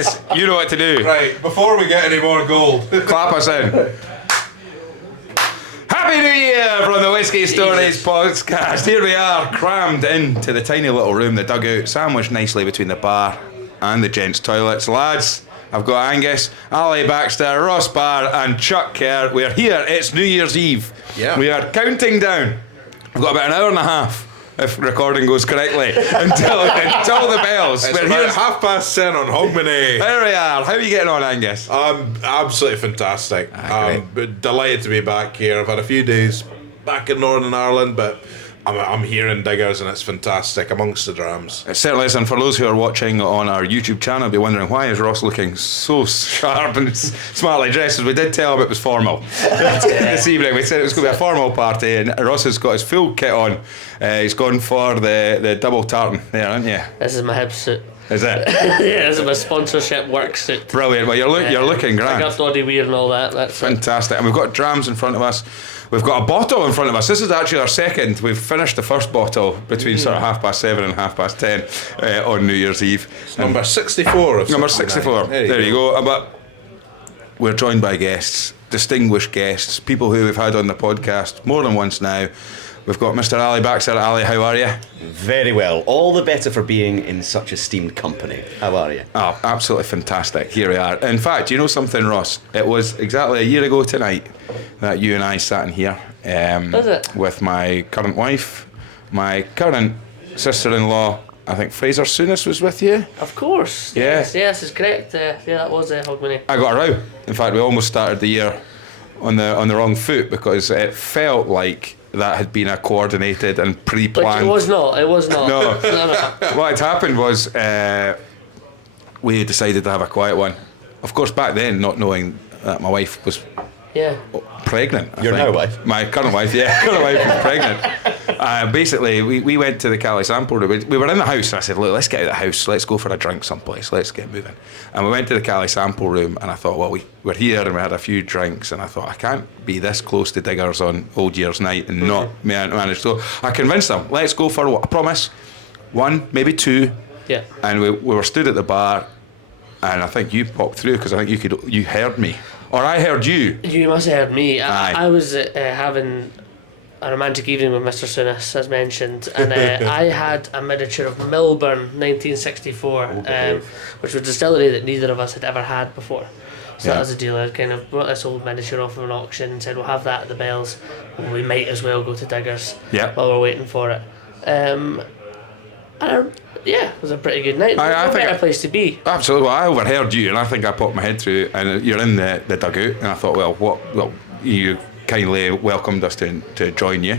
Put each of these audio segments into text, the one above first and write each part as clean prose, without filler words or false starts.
Angus, you know what to do. Right, before we get any more gold. Clap us in. Happy New Year from the Whisky Stories podcast. Here we are, crammed into the tiny little room, the dugout, sandwiched nicely between the bar and the gents' toilets. Lads, I've got Angus, Ali Baxter, Ross Barr and Chuck Kerr. We're here, it's New Year's Eve. Yeah. We are counting down. We've got about an hour and a half, if recording goes correctly, until the bells. It's We're about here. 10:30 on Hogmanay. There we are. How are you getting on, Angus? I'm absolutely fantastic. Great. I'm delighted to be back here. I've had a few days back in Northern Ireland, but I'm here in Diggers and it's fantastic amongst the drams. It certainly is, and for those who are watching on our YouTube channel, be wondering why is Ross looking so sharp and smartly dressed. As we did tell him it was formal this evening. We said it was going to be a formal party, and Ross has got his full kit on. He's gone for the double tartan there, aren't you? This is my hip suit. Is it? Yeah, this is my sponsorship work suit. Brilliant. Well, you're looking grand. I got body wear and all that. That's fantastic. And we've got drams in front of us. We've got a bottle in front of us. This is actually our second. We've finished the first bottle between sort of 7:30 and 10:30 on New Year's Eve. Number 64 of Number 69. 64. There you go. But we're joined by guests, distinguished guests, people who we've had on the podcast more than once now. We've got Mr. Ali Baxter. Ali, how are you? Very well. All the better for being in such esteemed company. How are you? Oh, absolutely fantastic. Here we are. In fact, you know something, Ross? It was exactly a year ago tonight that you and I sat in here Was it? with my current wife, my current sister-in-law. I think Fraser Soonis was with you. Of course. Yeah. Yes, is correct. Yeah, that was Hogmanay. I got a row. In fact, we almost started the year on the wrong foot because it felt like that had been a coordinated and pre-planned. But it was not. No. no. What had happened was we decided to have a quiet one. Of course, back then, not knowing that my wife was pregnant. Your now wife? My current wife, yeah. Current wife was pregnant. Basically, we went to the Cali sample room. We were in the house, and I said, look, let's get out of the house. Let's go for a drink someplace. Let's get moving. And we went to the Cali sample room, and I thought, well, we're here, and we had a few drinks, and I thought, I can't be this close to Diggers on Old Year's night and not manage. So I convinced them, let's go for what? I promise, one, maybe two. Yeah. And we were stood at the bar, and I think you popped through because I think you heard me. Or I heard you. You must have heard me. Aye. I was having a romantic evening with Mr. Soonis, as mentioned, and I had a miniature of Milburn 1964, which was a distillery that neither of us had ever had before. So that was a deal. I kind of brought this old miniature off of an auction and said, we'll have that at the Bells, and we might as well go to Diggers while we're waiting for it. It was a pretty good night. I No think better place to be. Absolutely. Well, I overheard you, and I think I popped my head through, and you're in the dugout, and I thought, well, you kindly welcomed us to join you.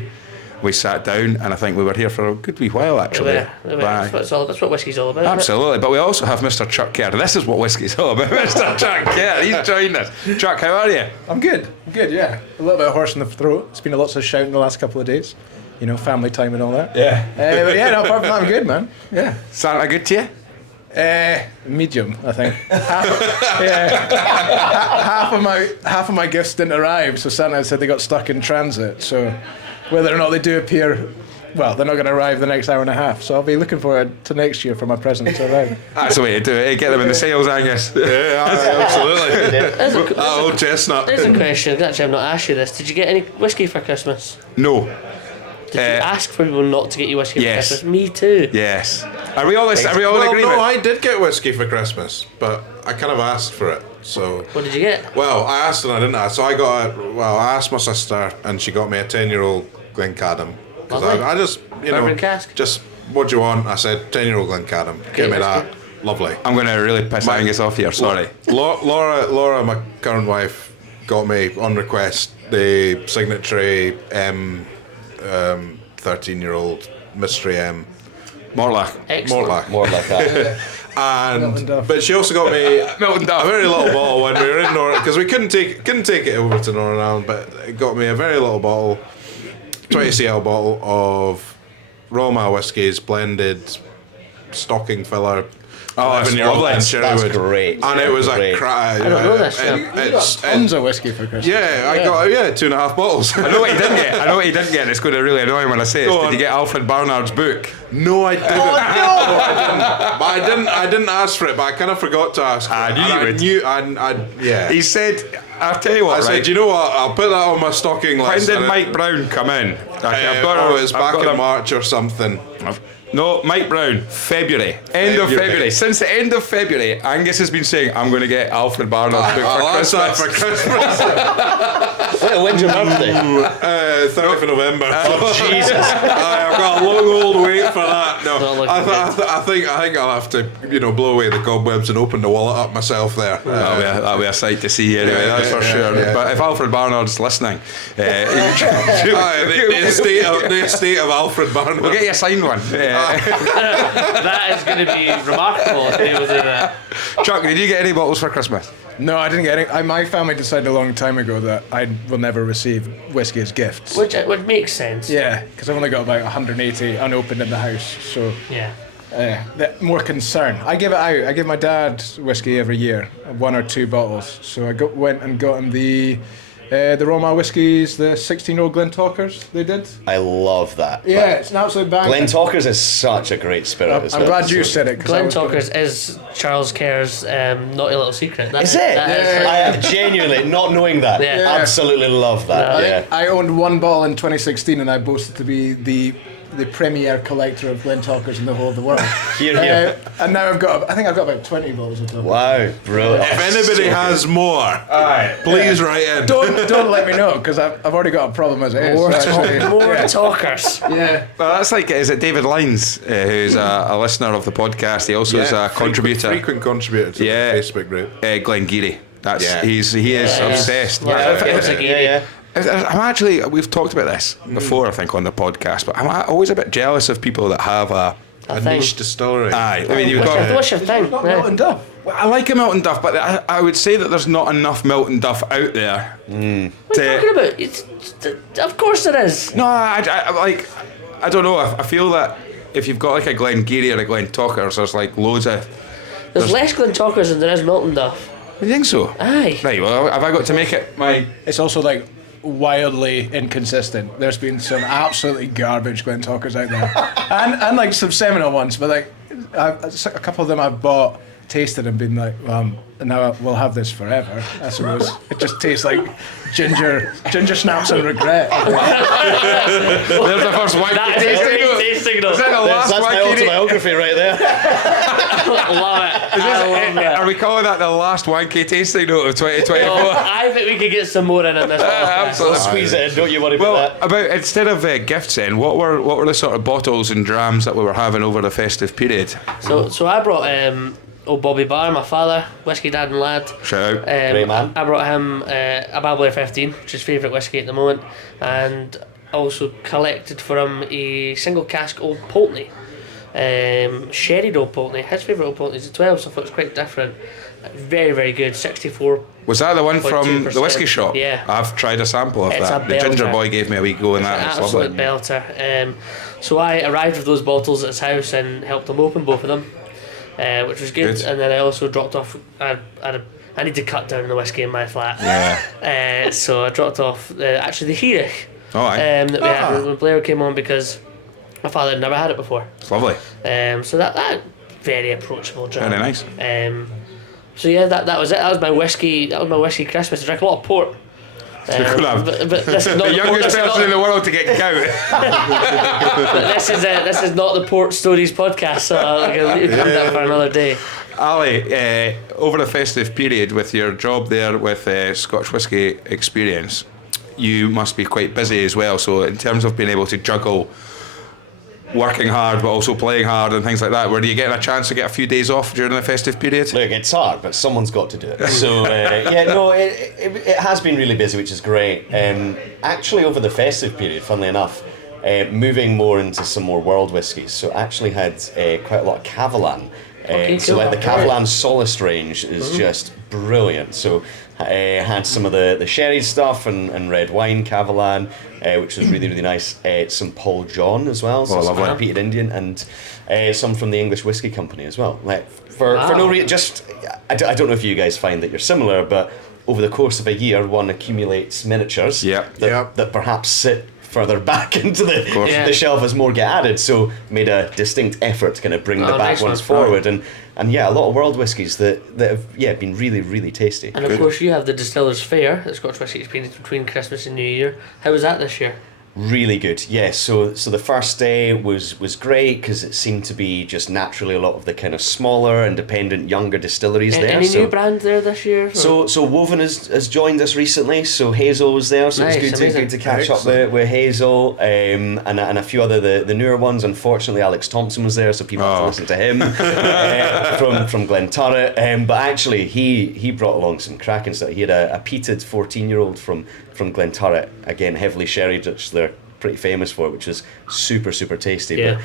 We sat down, and I think we were here for a good wee while, actually. We were. That's what whiskey's all about. Absolutely. But we also have Mr. Chuck Kerr. This is what whiskey's all about. Mr. Chuck Kerr, he's joined us. Chuck, how are you? I'm good, yeah. A little bit hoarse in the throat. It's been lots of shouting the last couple of days. You know, family time and all that. Yeah. But yeah, no, apart from that, I'm good, man. Yeah. Santa good to you? Medium, I think. Half of my gifts didn't arrive, so Santa said they got stuck in transit. So whether or not they do appear, well, they're not going to arrive the next hour and a half. So I'll be looking forward to next year for my presents to arrive. That's the way to do it. Get them in the sales, Angus. Yeah, absolutely. Old chestnut. There's a question. Actually, I've not asked you this. Did you get any whiskey for Christmas? No. Did you ask for people not to get you whiskey Yes. for Christmas? Me too. Yes. Are we all in agreement? No, I did get whiskey for Christmas, but I kind of asked for it. So. What did you get? Well, I asked and I didn't ask. So I asked my sister, and she got me a 10-year-old Glencadam. Because I just, Bourbon cask? just, what do you want? I said, 10-year-old Glencadam. Give me that. Lovely. I'm going to really piss Angus off here, sorry. Laura, my current wife, got me, on request, the signatory 13-year-old Mystery M. Mortlach. Excellent. Mortlach. Milton Duff. But she also got me Milton Duff. a very little bottle when we were in Northern, because we couldn't take it over to Northern Ireland, but it got me a very little bottle, 20cl bottle of Roma whiskies blended, stocking filler, Oh, that's 11-year-old lovely. in That's Sherwood. great. And it was Great. a cry. I don't know this. It's Tons of whiskey for Christmas. I got 2.5 bottles. I know what he didn't get. I know what he didn't get. And it's going to really annoy him when I say it. Go Did on. you get Alfred Barnard's book? No, I didn't. Oh, no! But I didn't ask for it. But I kind of forgot to ask. I for it. knew And you would. Yeah. He said, I'll tell you what, I right? said, you know what? I'll put that on my stocking When list. did and Mike Brown come in? it was back in March or something. No, Mike Brown, February. End of February. Since the end of February, Angus has been saying, I'm going to get Alfred Barnard's book for That's that Christmas. for Christmas. When's your birthday? 30th of November. Oh, Jesus. I've got a long old wait for that. No, Not looking I think I'll have to, blow away the cobwebs and open the wallet up myself there. That'll be a sight to see anyway, that's for sure. yeah. But if Alfred Barnard's listening, The estate of Alfred Barnard. we'll get you a signed one. That is going to be remarkable if they will do that. Chuck, did you get any bottles for Christmas? No, I didn't get it. My family decided a long time ago that I will never receive whiskey as gifts. Which would make sense. Yeah, because I've only got about 180 unopened in the house, so Yeah. more concern. I give it out. I give my dad whiskey every year, 1 or 2 bottles. So I went and got him the Roma Whiskies, the 16-year-old Glentalkers they did. I love that. Yeah, it's an absolute banger. Glentalkers is such a great spirit as I'm well. glad you said it. 'Cause I was Glentalkers is Charles Kerr's naughty little secret. Is it? I am genuinely not knowing that. Yeah. Absolutely love that. I Yeah. think I owned 1 bottle in 2016 and I boasted to be the premier collector of Glentalkers in the whole of the world. Here, here. And now I've got about 20 bottles of them. Wow, brilliant. If anybody has more, please write in. Don't let me know because I've already got a problem as it is. More, so actually, more yeah. talkers. Yeah. Well, that's like, is it David Lyons, who's a listener of the podcast? He also is a contributor. Frequent contributor to Yeah. the Facebook group. Glenn Geary. That's Yeah. he is obsessed. Yeah, If- it's a geary. Yeah. I'm actually, we've talked about this before, I think, on the podcast, but I'm always a bit jealous of people that have a A thing. niche distillery. aye. I mean, you've got. What's your thing? Not Yeah. Milton Duff. Well, I like a Milton Duff, but I would say that there's not enough Milton Duff out there. What are you talking about? Of course there is. No, I don't know. I feel that if you've got like a Glen Geary or a Glen Talkers, there's like loads of. There's less Glentalkers than there is Milton Duff. You think so? Aye. Right. Well, have I got to make it my? It's also like wildly inconsistent. There's been some absolutely garbage Glentalkers out there, and like some seminal ones. But like a couple of them I've bought, tasted, and been like, now we'll have this forever. I suppose it just tastes like ginger snaps and regret. There's the first wanky That is a tasting great note. tasting note. Is that the last That's my wanky? autobiography right there. Love it. I love that. Are we calling that the last wanky tasting note of 2024? Oh, I think we could get some more in this podcast. Absolutely. Squeeze it in, don't you worry about Well, that. about instead of gifts, then what were the sort of bottles and drams that we were having over the festive period? So I brought old Bobby Barr, my father, whiskey dad and lad. Shout out. Great man. I brought him a Balblair 15, which is his favourite whiskey at the moment, and also collected for him a single cask Old Pulteney, sherried Old Pulteney. His favourite Old Pulteney is a 12, so I thought it was quite different. Very, very good, 64. Was that the one from 0.2%. the whiskey shop? Yeah. I've tried a sample of It's that. a The ginger belter. boy gave me a wee go in that. It's Absolute lovely. belter. So I arrived with those bottles at his house and helped him open both of them, which was good. Good. And then I also dropped off. I need to cut down on the whiskey in my flat. Yeah. So I dropped off actually the Heerich Oh, aye. that we had when Blair came on because my father had never had it before. It's lovely. So that very approachable dram. Very nice. So yeah, that was it. That was my whiskey. That was my whiskey Christmas. I drank a lot of port. But this is not The youngest this is person not- in the world to get gout. This is not the Port Stories podcast, so I'll leave that for another day. Ali, over the festive period with your job there with Scotch Whisky Experience, you must be quite busy as well. So in terms of being able to juggle working hard but also playing hard and things like that, were you getting a chance to get a few days off during the festive period? Look, it's hard, but someone's got to do it. So, it has been really busy, which is great. Actually, over the festive period, funnily enough, moving more into some more world whiskies. So, actually had quite a lot of Cavalan. Okay, So, cool. like the Cavalan Solace range is just brilliant. So had some of the sherry stuff and red wine, Cavalan, which was really, really nice. Some Paul John as well, so some repeated Indian, and some from the English Whiskey Company as well. Like for no reason, just I don't know if you guys find that you're similar, but over the course of a year, one accumulates miniatures that perhaps sit further back into the shelf as more get added. So made a distinct effort to kind of bring the back ones forward, and a lot of world whiskies that have been really, really tasty. And of course, you have the Distillers Fair at Scotch Whisky Experience between Christmas and New Year. How was that this year? Really good, yeah. So the first day was great because it seemed to be just naturally a lot of the kind of smaller, independent, younger distilleries there. Any new brands there this year? So Woven has joined us recently. So Hazel was there, so it was good to catch up with Hazel, and a few other the newer ones. Unfortunately, Alex Thompson was there, so people have to listen to him from Glenturret. But actually, he brought along some cracking stuff. He had a peated 14-year-old from Glenturret, again heavily sherried, which they're pretty famous for, which was super, super tasty. Yeah.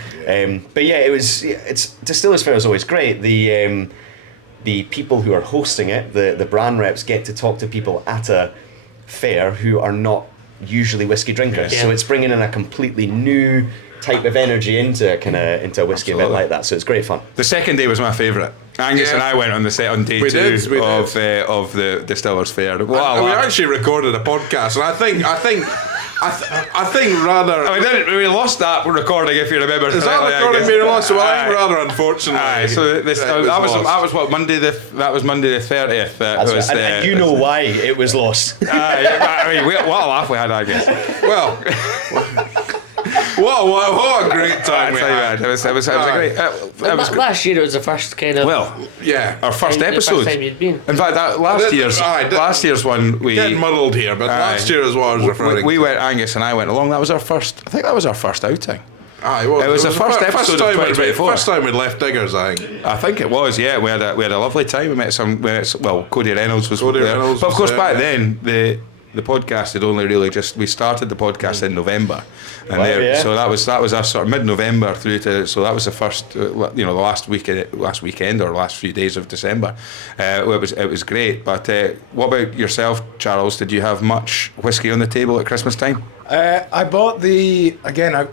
But yeah, it's Distillers Fair is always great. The people who are hosting it, the brand reps, get to talk to people at a fair who are not usually whiskey drinkers. Yeah. So it's bringing in a completely new type of energy into a whiskey event like that. So it's great fun. The second day was my favourite. Angus and I went on day We 2 of the Distillers Fair. We actually recorded a podcast, and I think rather. We lost that recording, if you remember. Is that recording being lost? Well, I think rather unfortunately. So that was what Monday the 30th. And you know why it was lost. What a laugh we had, I guess. Well. What a great time we had. It was a great. Last year it was the first kind of. Our first episode. The first time you'd been. In fact, last year's one we get muddled here, but last year is what I was referring to. We went, Angus and I went along. That was our first. I think that was our first outing. It was the first episode of 2024. First time we'd left Diggers, I think. I think it was. Yeah, we had a lovely time. We met Cody Reynolds was there. Reynolds but of course, was back then the podcast had only really we started the podcast in November, and so that was us sort of mid-November through to, so that was the first the last weekend or last few days of December. It was great. But what about yourself, Charles? Did you have much whiskey on the table at Christmas time? I bought I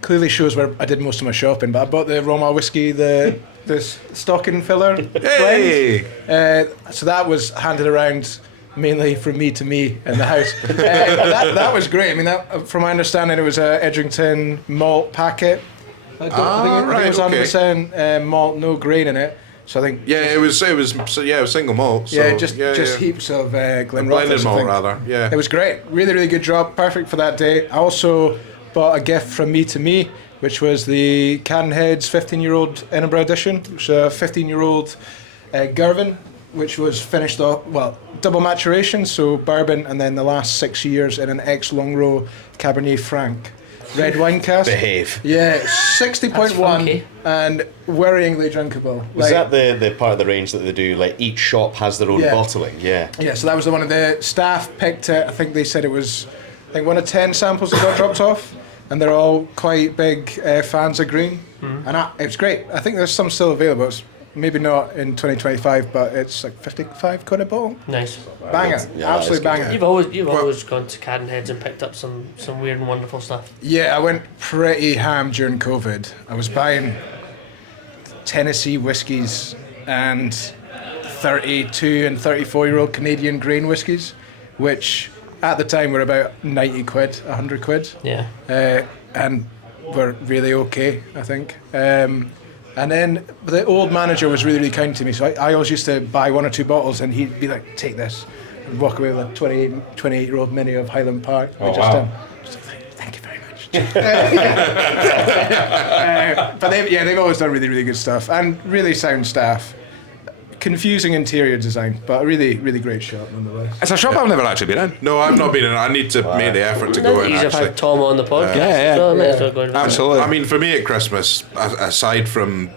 clearly shows where I did most of my shopping, but I bought the Roma whiskey, the stocking filler blend. So that was handed around mainly from me to me in the house. That was great. I mean, from my understanding, it was a Edrington malt packet. I think it was 100% malt, no grain in it. So I think it was single malt. So just heaps of Glenrothes. Blended malt rather. Yeah, it was great. Really, really good job. Perfect for that day. I also bought a gift from me to me, which was the Canheads 15-year-old Edinburgh edition. It was a 15-year-old Girvan, which was finished off, double maturation, so bourbon, and then the last 6 years in an ex-Longrow Cabernet Franc red wine cask. Behave. Yeah, 60.1 and worryingly drinkable. Was that the part of the range that they do, like each shop has their own bottling? Yeah, so that was the one of the staff picked it. I think they said it was one of 10 samples that got dropped off, and they're all quite big fans of green. And it was great. I think there's some still available. It's maybe not in 2025, but it's like 55 quid a bottle. Nice. Banger. Absolute banger. You've always gone to Cadenheads and picked up some weird and wonderful stuff. Yeah, I went pretty ham during COVID. I was buying Tennessee whiskies and 32 and 34-year-old Canadian grain whiskies, which at the time were about 90 quid, 100 quid. Yeah. And were really okay, I think. And then the old manager was really, really kind to me, so I always used to buy 1 or 2 bottles, and he'd be like, take this, and walk away with a 28-year-old mini of Highland Park. Just like, thank you very much. But they've always done really, really good stuff, and really sound staff. Confusing interior design, but a really, really great shop nonetheless. It's a shop I've never actually been in. No, I've not been in. I need to make the effort to go in. You've had Tom on the podcast. So I might as well go in. Absolutely. I mean, for me at Christmas, aside from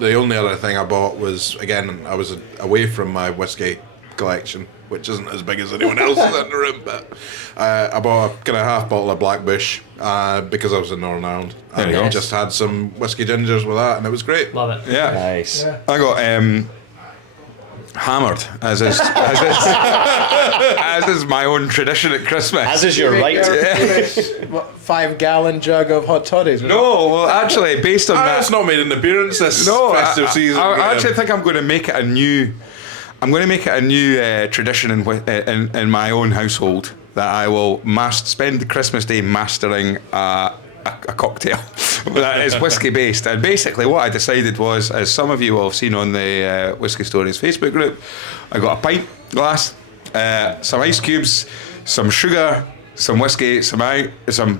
the only other thing I bought was, again, I was away from my whiskey collection, which isn't as big as anyone else's in the room, but I bought a kind of half bottle of Blackbush because I was in Northern Ireland. And I just had some whiskey gingers with that, and it was great. Love it. Yeah. Nice. I got hammered, as is my own tradition at Christmas. As is your right. What, 5-gallon jug of hot toddies? No, well, actually, based on that, It's not made an appearance this festive season. I actually think I'm going to make it a new. I'm going to make it a new tradition in my own household that I will spend Christmas Day mastering a cocktail that is whiskey based. And basically, what I decided was, as some of you will have seen on the Whisky Stories Facebook group, I got a pint glass, some ice cubes, some sugar, some whiskey, some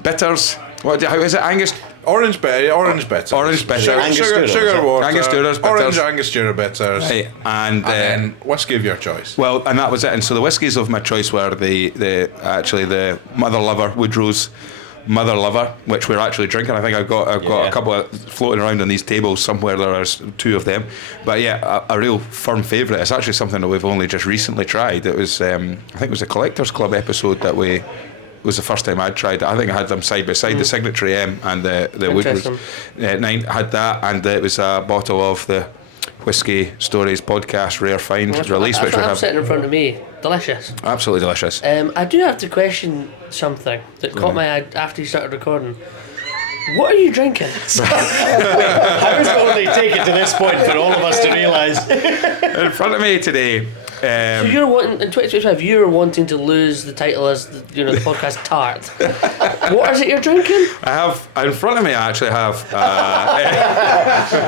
bitters. How is it, Angus? Orange bitters. Sugar water. Angostura bitters. Orange Angostura bitters. Right. And then whiskey of your choice. Well, and that was it. And so the whiskies of my choice were the Mother Lover, Woodrow's Mother Lover, which we're actually drinking. I think I've got a couple of floating around on these tables somewhere. There's 2 of them. But yeah, a real firm favourite. It's actually something that we've only just recently tried. It was I think it was a Collectors Club episode that was the first time I'd tried it. I think I had them side by side, the Signatory M and the Woodrow's 9 had that, and it was a bottle of the Whisky Stories podcast Rare Find release, which we have sitting in front of me. Delicious. Absolutely delicious. I do have to question something that caught my eye after you started recording. What are you drinking? How has it only taken to this point for all of us to realise? In front of me today. So you're wanting in 2025. You're wanting to lose the title as the podcast tart. What is it you're drinking? I have in front of me. I actually have.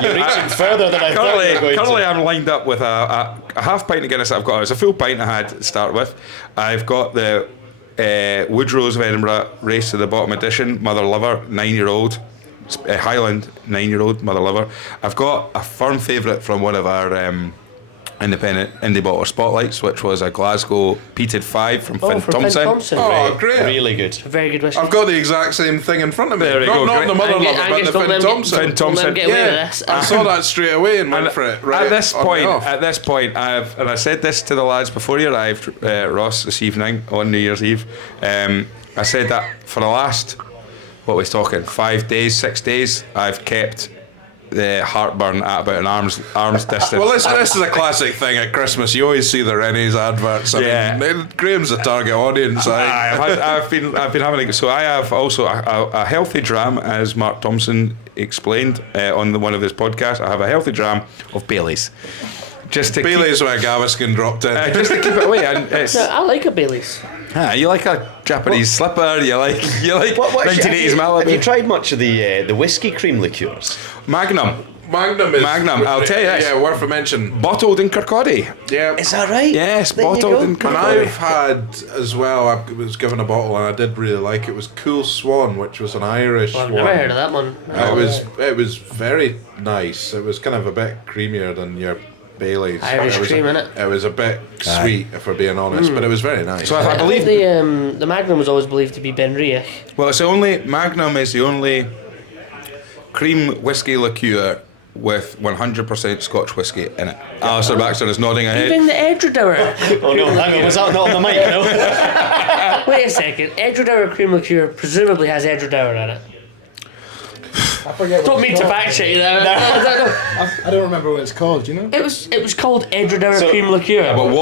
You're reaching further than I thought you were going currently, to. I'm lined up with a half pint of Guinness. I've got. It was a full pint I had to start with. I've got the Woodrow's of Edinburgh Race to the Bottom edition, Mother Lover, 9-year-old. Highland 9-year-old Mother Lover. I've got a firm favourite from one of our independent indie bottler spotlights, which was a Glasgow peated 5 from Finn Thompson. Oh, great. Really good. Very good whiskey. I've got the exact same thing in front of me. There you go, Not great. the Mother Lover, Angus, but the Finn Thompson. Finn Thompson. Get away with Yeah, this. I saw that straight away and went And for it. Right at this on point, the off. I said this to the lads before you arrived, Ross, this evening on New Year's Eve. I said that for the last, what we're talking, 5 days, 6 days, I've kept the heartburn at about an arm's distance. Well, this is a classic thing at Christmas. You always see the Rennie's adverts. I mean, Graham's a target audience. I've been having so I have also a healthy dram, as Mark Thompson explained on one of his podcasts. I have a healthy dram of Baileys. Just to Bailey's where Gaviscon dropped in. just to keep it away. And it's, I like a Baileys. you like a Japanese slipper. You like 1980s Malibu. Have you tried much of the whiskey cream liqueurs? Magnum. Magnum is. Magnum, I'll tell you this. Yeah, worth a mention. Bottled in Kirkcaldy. Yeah. Is that right? Yes, There you bottled go. in And Kirkcaldy. I've had as well, I was given a bottle and I did really like it. It was Cool Swan, which was an Irish Well, I've one. never heard of that one. It was very nice. It was kind of a bit creamier than your Bailey's. Irish It was cream, innit? It was a bit sweet, if we're being honest, but it was very nice. So I I believe believe the Magnum was always believed to be Benriach. Well, it's the only Magnum is the only cream whiskey liqueur with 100% Scotch whiskey in it. Alistair Baxter is nodding ahead. Even the Edgedower. Oh no, hang on, was that not on the mic? No. Wait a second. Edgedower cream liqueur presumably has Edgedower in it. I forget. Don't mean to fact check you there. I don't remember what it's called. Do you know? It was called Edgedower cream liqueur. But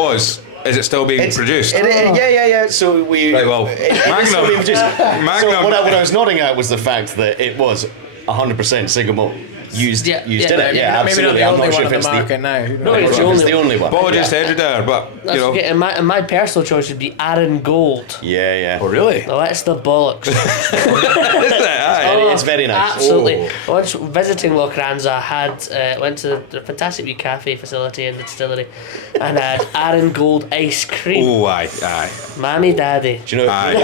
is it still being produced? Yeah. So we. Right, well, Magnum. So Magnum. what I was nodding at was the fact that it was 100% single malt used in it. Maybe Absolutely. not I'm the only not one sure on if the it's market now. Who knows? No, it's the It's only the only one. Apologies to Edgedower, but That's okay. And my personal choice would be Arran Gold. Yeah. really? Well, that's the bollocks. Is it? Aye. It's very nice. Absolutely. Once visiting Lochranza, went to the fantastic wee cafe facility in the distillery and had Arran Gold ice cream. Oh, aye. Mammy daddy. Do you know, Aye.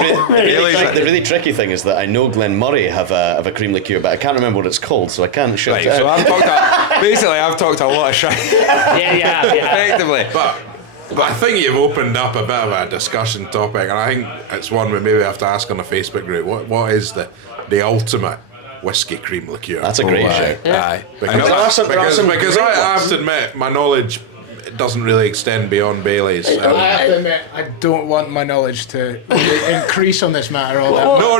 the really tricky thing is that I know Glenmurray have a cream liqueur, but I can't remember what it's called, so I can't shout Right, it so out. I've talked a lot of shit. Yeah. Effectively. But I think you've opened up a bit of a discussion topic, and I think it's one we maybe have to ask on the Facebook group. What is the ultimate whiskey cream liqueur? That's a great shout. Aye. Because There are some I great have ones. to admit, my knowledge doesn't really extend beyond Baileys. I have to admit, I don't want my knowledge to increase on this matter all that. No,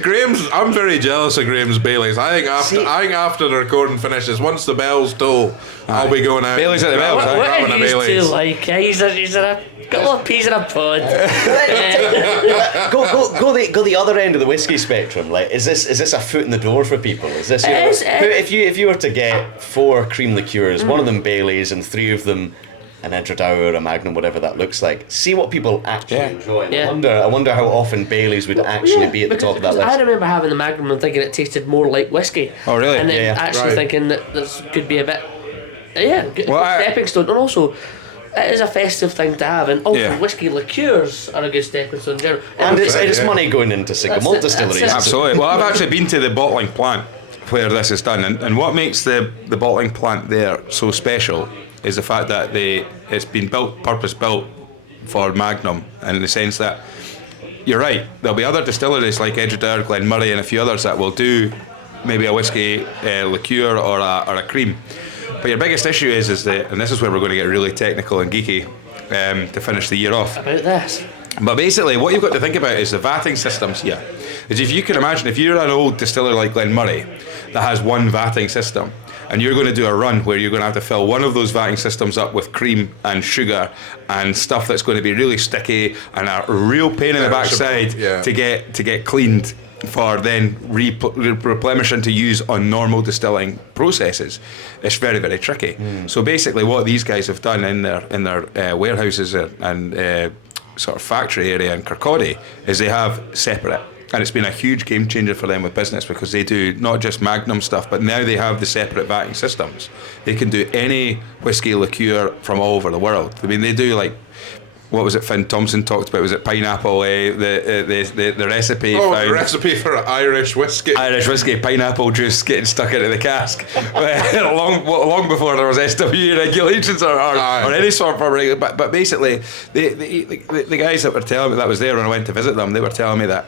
Graham's. I'm very jealous of Graham's Baileys. I think after the recording finishes, once the bells toll, I'll be going out. Baileys at the bells. What are you two like? He's a got a lot of peas in a pod. Go the other end of the whiskey spectrum. Like, is this a foot in the door for people? Is this if you were to get 4 cream liqueurs, one of them Baileys and 3 of them an Edinburgh or a Magnum, whatever that looks like. See what people actually enjoy. And I wonder how often Baileys would actually be at the top of that list. I remember having the Magnum and thinking it tasted more like whiskey. Oh really? And then actually thinking that this could be a bit stepping stone. And also, it is a festive thing to have, and also whiskey liqueurs are a good stepping stone in general. And it's money going into single malt distilleries. Absolutely. Well, I've actually been to the bottling plant where this is done, and what makes the bottling plant there so special is the fact that it's been purpose built for Magnum, in the sense that you're right, there'll be other distilleries like Edinburgh, Glenmurray and a few others that will do maybe a whiskey liqueur or a cream. But your biggest issue is and this is where we're going to get really technical and geeky to finish the year off. About this. But basically, what you've got to think about is the vatting systems here. Is if you can imagine, if you're an old distiller like Glenmurray that has one vatting system, and you're going to do a run where you're going to have to fill one of those vatting systems up with cream and sugar and stuff that's going to be really sticky and a real pain in the backside to get cleaned for then replenishing to use on normal distilling processes, it's very, very tricky. So basically what these guys have done in their warehouses and sort of factory area in Kirkcaldy is they have separate, and it's been a huge game changer for them with business, because they do not just Magnum stuff, but now they have the separate vatting systems. They can do any whiskey liqueur from all over the world. I mean, they do like, what was it Finn Thompson talked about? Was it pineapple? The recipe. The recipe for Irish whiskey. Irish whiskey, pineapple juice getting stuck into the cask. long before there was SW regulations or any sort of. But basically, the guys that were telling me that was there when I went to visit them, they were telling me that,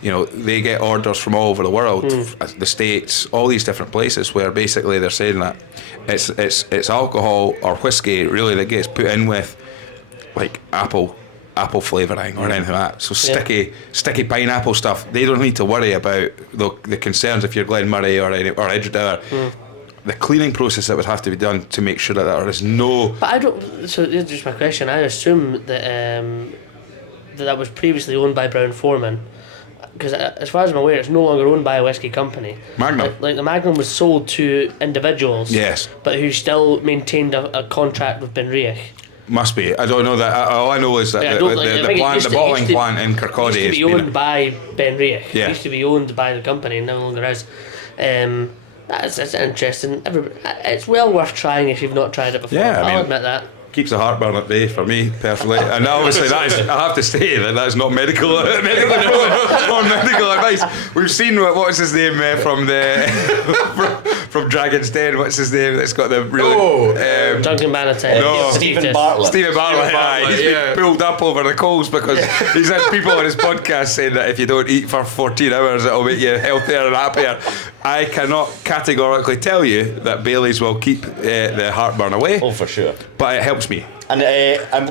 you know, they get orders from all over the world, the States, all these different places, where basically they're saying that it's alcohol or whiskey really that gets put in with like apple flavouring or anything like that. So sticky pineapple stuff, they don't need to worry about the concerns if you're Glenmurray or Edinburgh. The cleaning process that would have to be done to make sure that there is no. But I don't. So this is just my question. I assume that that was previously owned by Brown Forman, because as far as I'm aware, it's no longer owned by a whiskey company. Magnum. Like the Magnum was sold to individuals. Yes. But who still maintained a contract with Benriach. Must be. I don't know that. All I know is that the bottling plant in Kirkcaldy used to be owned by Benriach. Yeah. It used to be owned by the company, and no longer is. That's interesting. It's well worth trying if you've not tried it before. Yeah, I'll admit that. Keeps the heartburn at bay for me personally, and obviously I have to say that is not medical advice. We've seen what's his name from Dragon's Den. What's his name? That's got the really Duncan Bannatyne. No, Stephen Bartlett. He's been pulled up over the coals because he's had people on his podcast saying that if you don't eat for 14 hours, it'll make you healthier and happier. I cannot categorically tell you that Baileys will keep the heartburn away. Oh, for sure. But it helps me. And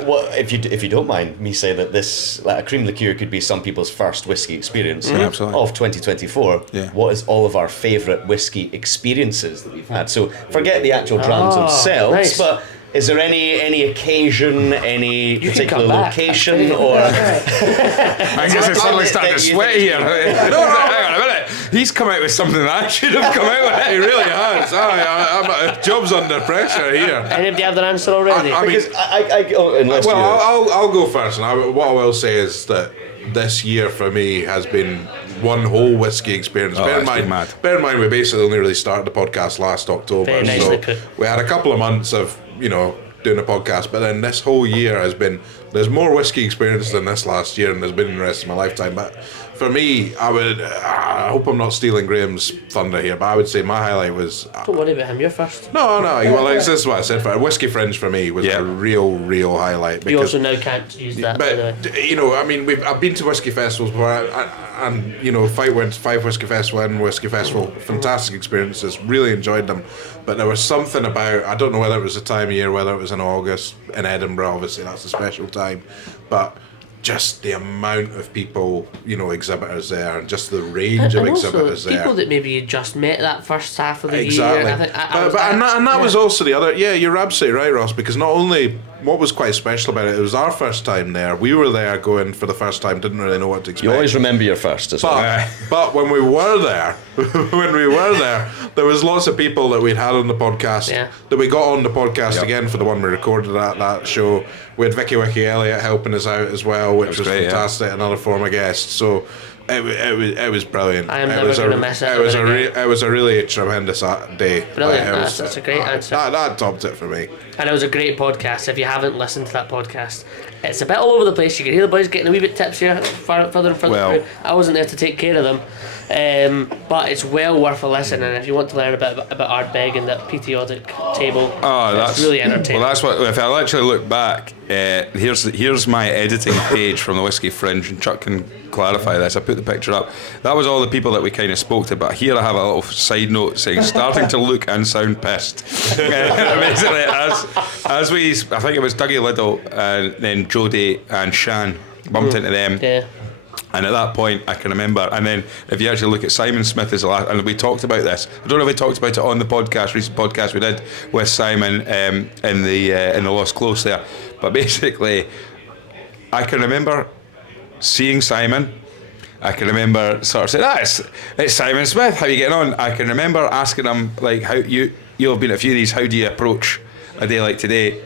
what if you don't mind me say that this, like, a cream liqueur could be some people's first whiskey experience of 2024. Yeah. What is all of our favourite whiskey experiences that we've had? So forget the actual drams themselves, nice. but is there any occasion, any particular location, or? I guess it's suddenly starting to sweat here. Hang on a minute. He's come out with something that I should have come out with. He really has. Job's under pressure here. Anybody have their answer already? I'll go first. And what I will say is that this year for me has been one whole whiskey experience. Bear in mind, we basically only really started the podcast last October. Very nicely put. We had a couple of months of, doing a podcast, but then this whole year has been There's more whiskey experience than this last year, and there's been in the rest of my lifetime. But for me, I hope I'm not stealing Graham's thunder here, but I would say my highlight was. Don't worry about him. You're first. No. Well, this is what I said. For Whiskey Fringe for me was a real highlight. Because, You also now can't use that. By the way. but you know, I mean, I've been to whiskey festivals before, and you know, Fife Whiskey Festival and Whiskey Festival, fantastic experiences. Really enjoyed them, but there was something about, I don't know whether it was the time of year, whether it was in August in Edinburgh. Obviously, that's a special time, but just the amount of people, you know, exhibitors there, and just the range of exhibitors there. People that maybe you just met that first half of the Exactly. year. That was also the other. Yeah, you're absolutely right, Ross. Because not only what was quite special about it, it was our first time there. We were there going for the first time, didn't really know what to expect. You always remember your first as well. But when we were there, there was lots of people that we'd had on the podcast. Yeah. That we got on the podcast again for the one we recorded at that show. We had Vicky Elliott helping us out as well, which was great, fantastic. Another former guest. So. It was brilliant. I am never going to miss it. It was a really tremendous day. Brilliant. That's a great answer. That topped it for me. And it was a great podcast. If you haven't listened to that podcast, it's a bit all over the place. You can hear the boys getting a wee bit tipsier further and further through. I wasn't there to take care of them, but it's well worth a listen. And if you want to learn about Ardbeg and that periodic table, it's really entertaining. Well, that's what. If I actually look back, here's my editing page from the Whiskey Fringe, and Chuck can clarify this. I put the picture up. That was all the people that we kind of spoke to, but here I have a little side note saying starting to look and sound pissed. Basically, as we, I think it was Dougie Liddell and then Jodie and Shan bumped into them. Yeah. And at that point, I can remember. And then, if you actually look at Simon Smith as the last, and we talked about this. I don't know if we talked about it on the podcast, recent podcast we did with Simon in the Lost Close there. But basically, I can remember seeing Simon. I can remember sort of saying, it's Simon Smith. How are you getting on? I can remember asking him like, how you've been at a few of these. How do you approach a day like today?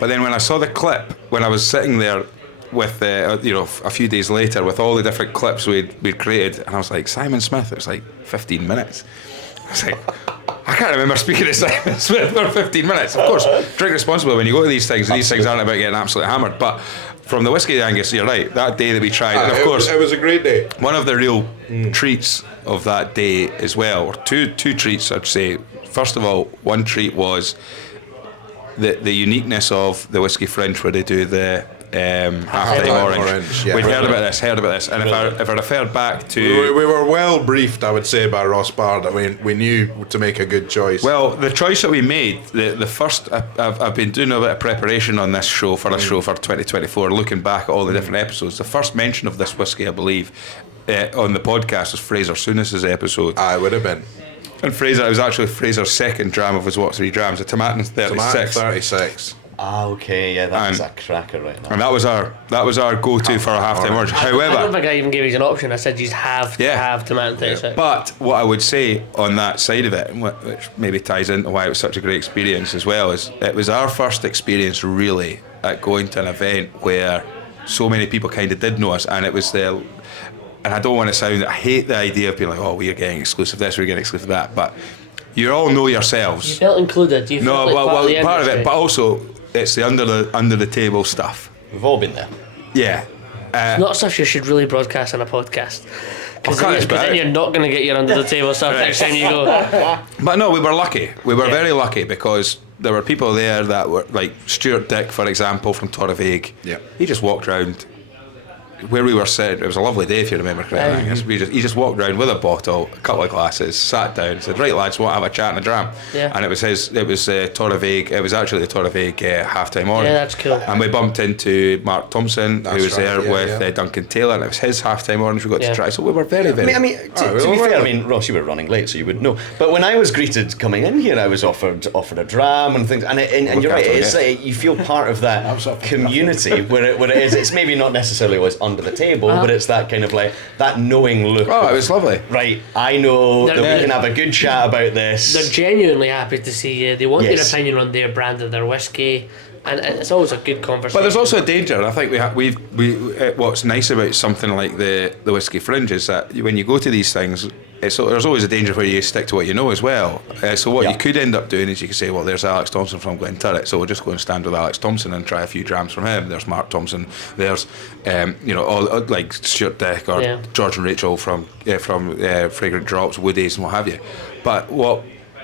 But then when I saw the clip, when I was sitting there with a few days later with all the different clips we'd created, and I was like, Simon Smith, it was like 15 minutes. I was like, I can't remember speaking to Simon Smith for 15 minutes. Of course, drink responsibly when you go to these things. These things aren't about getting absolutely hammered. But from the Whiskey Angus, you're right, that day that we tried, and of course it was a great day. One of the real treats of that day as well, or two treats I'd say. First of all, one treat was the uniqueness of the Whiskey Fringe, where they do the half-time orange. Yeah. We'd heard about this, and if I refer back to... We were well briefed, I would say, by Ross Barr that we knew to make a good choice. Well, the choice that we made, the first... I've been doing a bit of preparation on this show for 2024, looking back at all the different episodes. The first mention of this whiskey, I believe, on the podcast was Fraser Souness's episode. I would have been. And it was actually Fraser's second dram of his 3 drams, a Tomatin 36. Ah, okay, yeah, that was a cracker right now. And that was our go-to for a half-time orange. However, I don't think I even gave you an option. I said you have to have Tomatin 36. But what I would say on that side of it, which maybe ties into why it was such a great experience as well, is it was our first experience really at going to an event where so many people kind of did know us, and it was and I don't want to sound, I hate the idea of being like, oh, we're getting exclusive this, we're getting exclusive that, but you all know yourselves. You felt included. You felt part of it, but also it's the under the table stuff. We've all been there. Yeah. Not stuff you should really broadcast on a podcast. Because then you're not going to get your under the table stuff next time you go. But no, we were lucky. We were very lucky because there were people there that were like Stuart Dick, for example, from Torraveg. Yeah. He just walked round where we were sitting. It was a lovely day, if you remember correctly. He just walked round with a bottle, a couple of glasses, sat down, said, "Right, lads, want to have a chat and a dram?" Yeah. And it was Torraveg. It was actually the Torraveg half-time orange. Yeah, that's cool. And we bumped into Mark Thompson, who was there with Duncan Taylor, and it was his half-time orange we got to try. So we were very, very... I mean, to be fair, Ross, you were running late, so you would know. But when I was greeted coming in here, I was offered a dram and things, and you're right, it's like you feel part of that community where it is. It's maybe not necessarily always under the table, but it's that kind of like that knowing look. Oh, it was lovely. Right, I know that we can have a good chat about this. They're genuinely happy to see you. They want your opinion on their brand of their whiskey, and it's always a good conversation. But there's also a danger, and I think what's nice about something like the Whiskey Fringe is that when you go to these things, there's always a danger where you stick to what you know as well. So what you could end up doing is you could say, well, there's Alex Thompson from Glenturret, so we'll just go and stand with Alex Thompson and try a few drams from him. There's Mark Thompson. There's all like Stuart Dick or George and Rachel from Fragrant Drops, Woody's, and what have you. But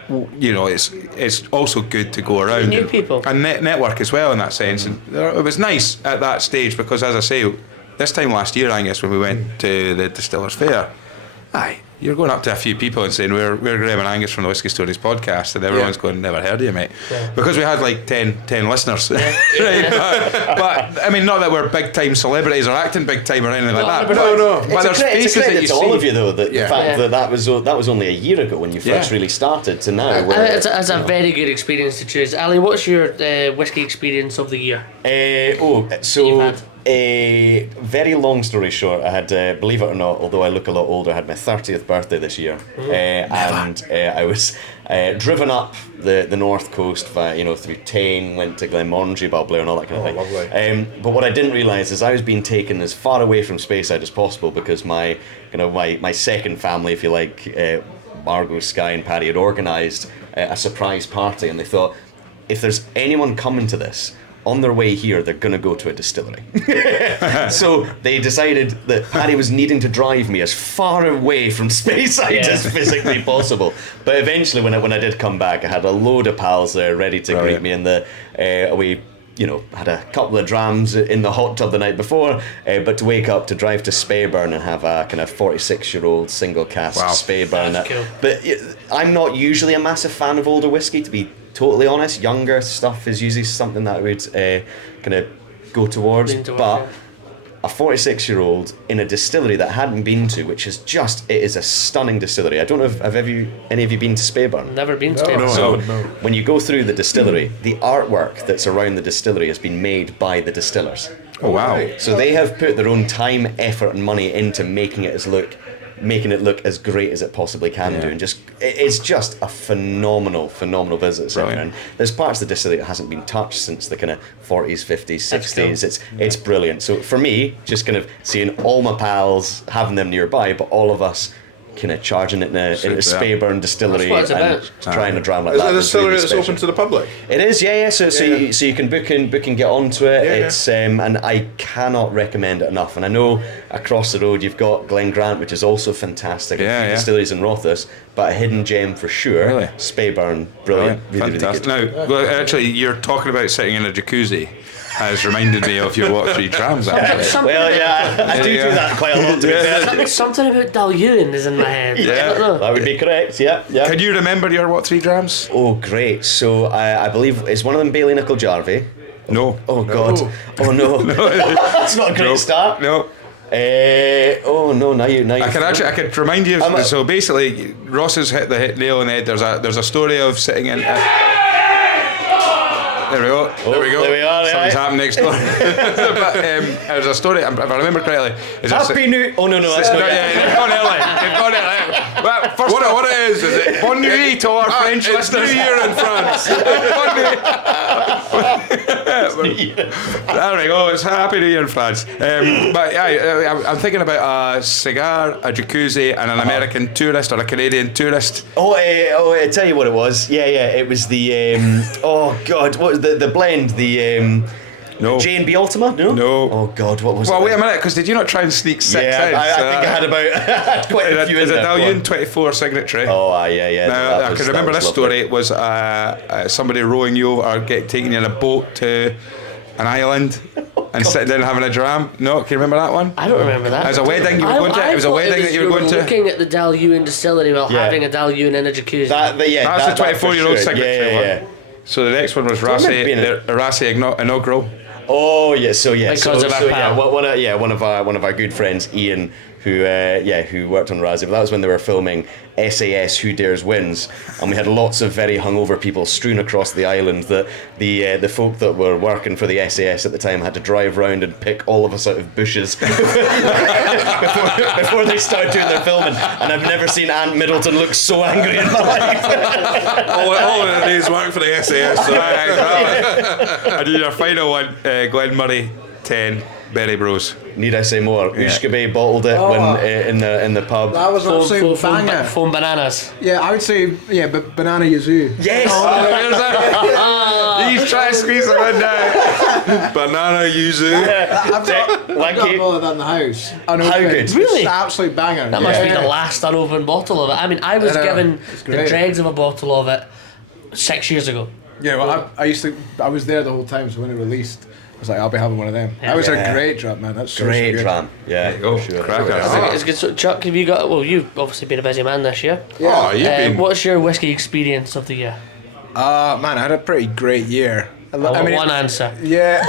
it's also good to go around new people and network as well in that sense. And it was nice at that stage because, as I say, this time last year, I guess, when we went to the Distillers Fair, you're going up to a few people and saying, we're Graham and Angus from the Whisky Stories podcast, and everyone's going, never heard of you, mate. Because we had like 10 listeners. Right? But I mean, not that we're big time celebrities or acting big time or anything like that. No. But there's faces that you to see. all of you though, that the fact that was only a year ago when you first really started to now. It's a very good experience to choose. Ali, what's your whiskey experience of the year? You've had? A very long story short, I had, believe it or not, although I look a lot older, I had my 30th birthday this year, and I was driven up the north coast via, through Tane, went to Glenmorangie, Bubbler, and all that kind of thing. Lovely. But what I didn't realise is I was being taken as far away from Speyside as possible because my second family, if you like, Margot, Skye, and Paddy had organised a surprise party, and they thought, if there's anyone coming to this, on their way here, they're going to go to a distillery. So they decided that Paddy was needing to drive me as far away from Speyside as physically possible. But eventually, when I did come back, I had a load of pals there ready to greet me, and we had a couple of drams in the hot tub the night before, but to wake up, to drive to Speyburn and have a kind of 46-year-old single cask Speyburn. Cool. But I'm not usually a massive fan of older whiskey, to be totally honest. Younger stuff is usually something that I would kind of go towards. But a 46-year-old in a distillery that I hadn't been to, which is it is a stunning distillery. I don't know if any of you been to Speyburn? Never been to Speyburn. So when you go through the distillery, the artwork that's around the distillery has been made by the distillers. Oh wow! So they have put their own time, effort, and money into making it look as great as it possibly can do, and it's just a phenomenal visit. And there's parts of the distillery that hasn't been touched since the kind of 40s, 50s, 60s. It's brilliant. So for me, just kind of seeing all my pals, having them nearby, but all of us kind of charging it in a Speyburn distillery and trying to dram like that. Is it a distillery that's open to the public? It is, So you can book and get onto it. It's and I cannot recommend it enough. And I know across the road you've got Glen Grant, which is also fantastic. Distilleries in Rothes, but a hidden gem for sure. Really? Speyburn, brilliant, really good. Now, actually, you're talking about sitting in a jacuzzi. Has reminded me of your What 3 Drams, actually. I do that quite a lot, to be fair. Something about Dalyuen is in my head. That would be correct, yeah. Can you remember your What 3 Drams? Oh, great. So I believe, is one of them Bailey Nickel Jarvie? No. Oh, God. Oh, no. That's not a great start. No. Now you. I could remind you. So basically, Ross has hit the nail on the head. There's a story of sitting in. There we go. There we are. Something's happened next door. But there's a story, if I remember correctly. Happy New. Oh no, that's not. They've gone early. Well, first what it is it Bonne Nuit to our French listeners. New Year in France. There we go. It's Happy New Year in France. But I'm thinking about a cigar, a jacuzzi, and an American tourist or a Canadian tourist. I tell you what it was. It was the. Oh God, what was the blend? The. No. J&B Ultima? No? No. Oh God, what was it? Well, wait a minute, because did you not try and sneak 6 in? I think I had about quite a few in there. Is it Dalyuen 24 signatory? Oh, yeah. Now, I can remember this story. It was somebody rowing you over, or taking you in a boat to an island and sitting down and having a dram. No, can you remember that one? I don't remember that. It was a wedding you were going to. It was a wedding that you were going to. Looking at the Dalyuen distillery while having a Dalyuen in a jacuzzi. That's the 24-year-old signatory one. So the next one was Rassi inaugural. Oh yeah, Because of our pal. One of our good friends, Ian, who worked on Razzie. But that was when they were filming SAS Who Dares Wins, and we had lots of very hungover people strewn across the island. That the folk that were working for the SAS at the time had to drive round and pick all of us out of bushes before they started doing their filming. And I've never seen Ant Middleton look so angry in my life. all of these work for the SAS. So And your final one, Glen Murray 10. Berry Bros. Need I say more? Ushkabe bottled it when in the pub. That was an absolute banger. Foam bananas. Yeah, I would say banana yuzu. Yes. He's trying to squeeze them in now. Banana yuzu. I've got all of that in the house. How good? It's Really? an absolute banger. That must be the last unopened bottle of it. I mean, I was given the great. dregs of a bottle of it 6 years ago. Yeah, well, I was there the whole time, so when it released, I was like, I'll be having one of them. That was a great drum, man. That's so Great good. dram. Yeah. Oh, Sure. cracker. It's good. So, Chuck, have you got? Well, you've obviously been a busy man this year. Oh, you've been. What's your whiskey experience of the year? Man, I had a pretty great year. I want one answer. Yeah.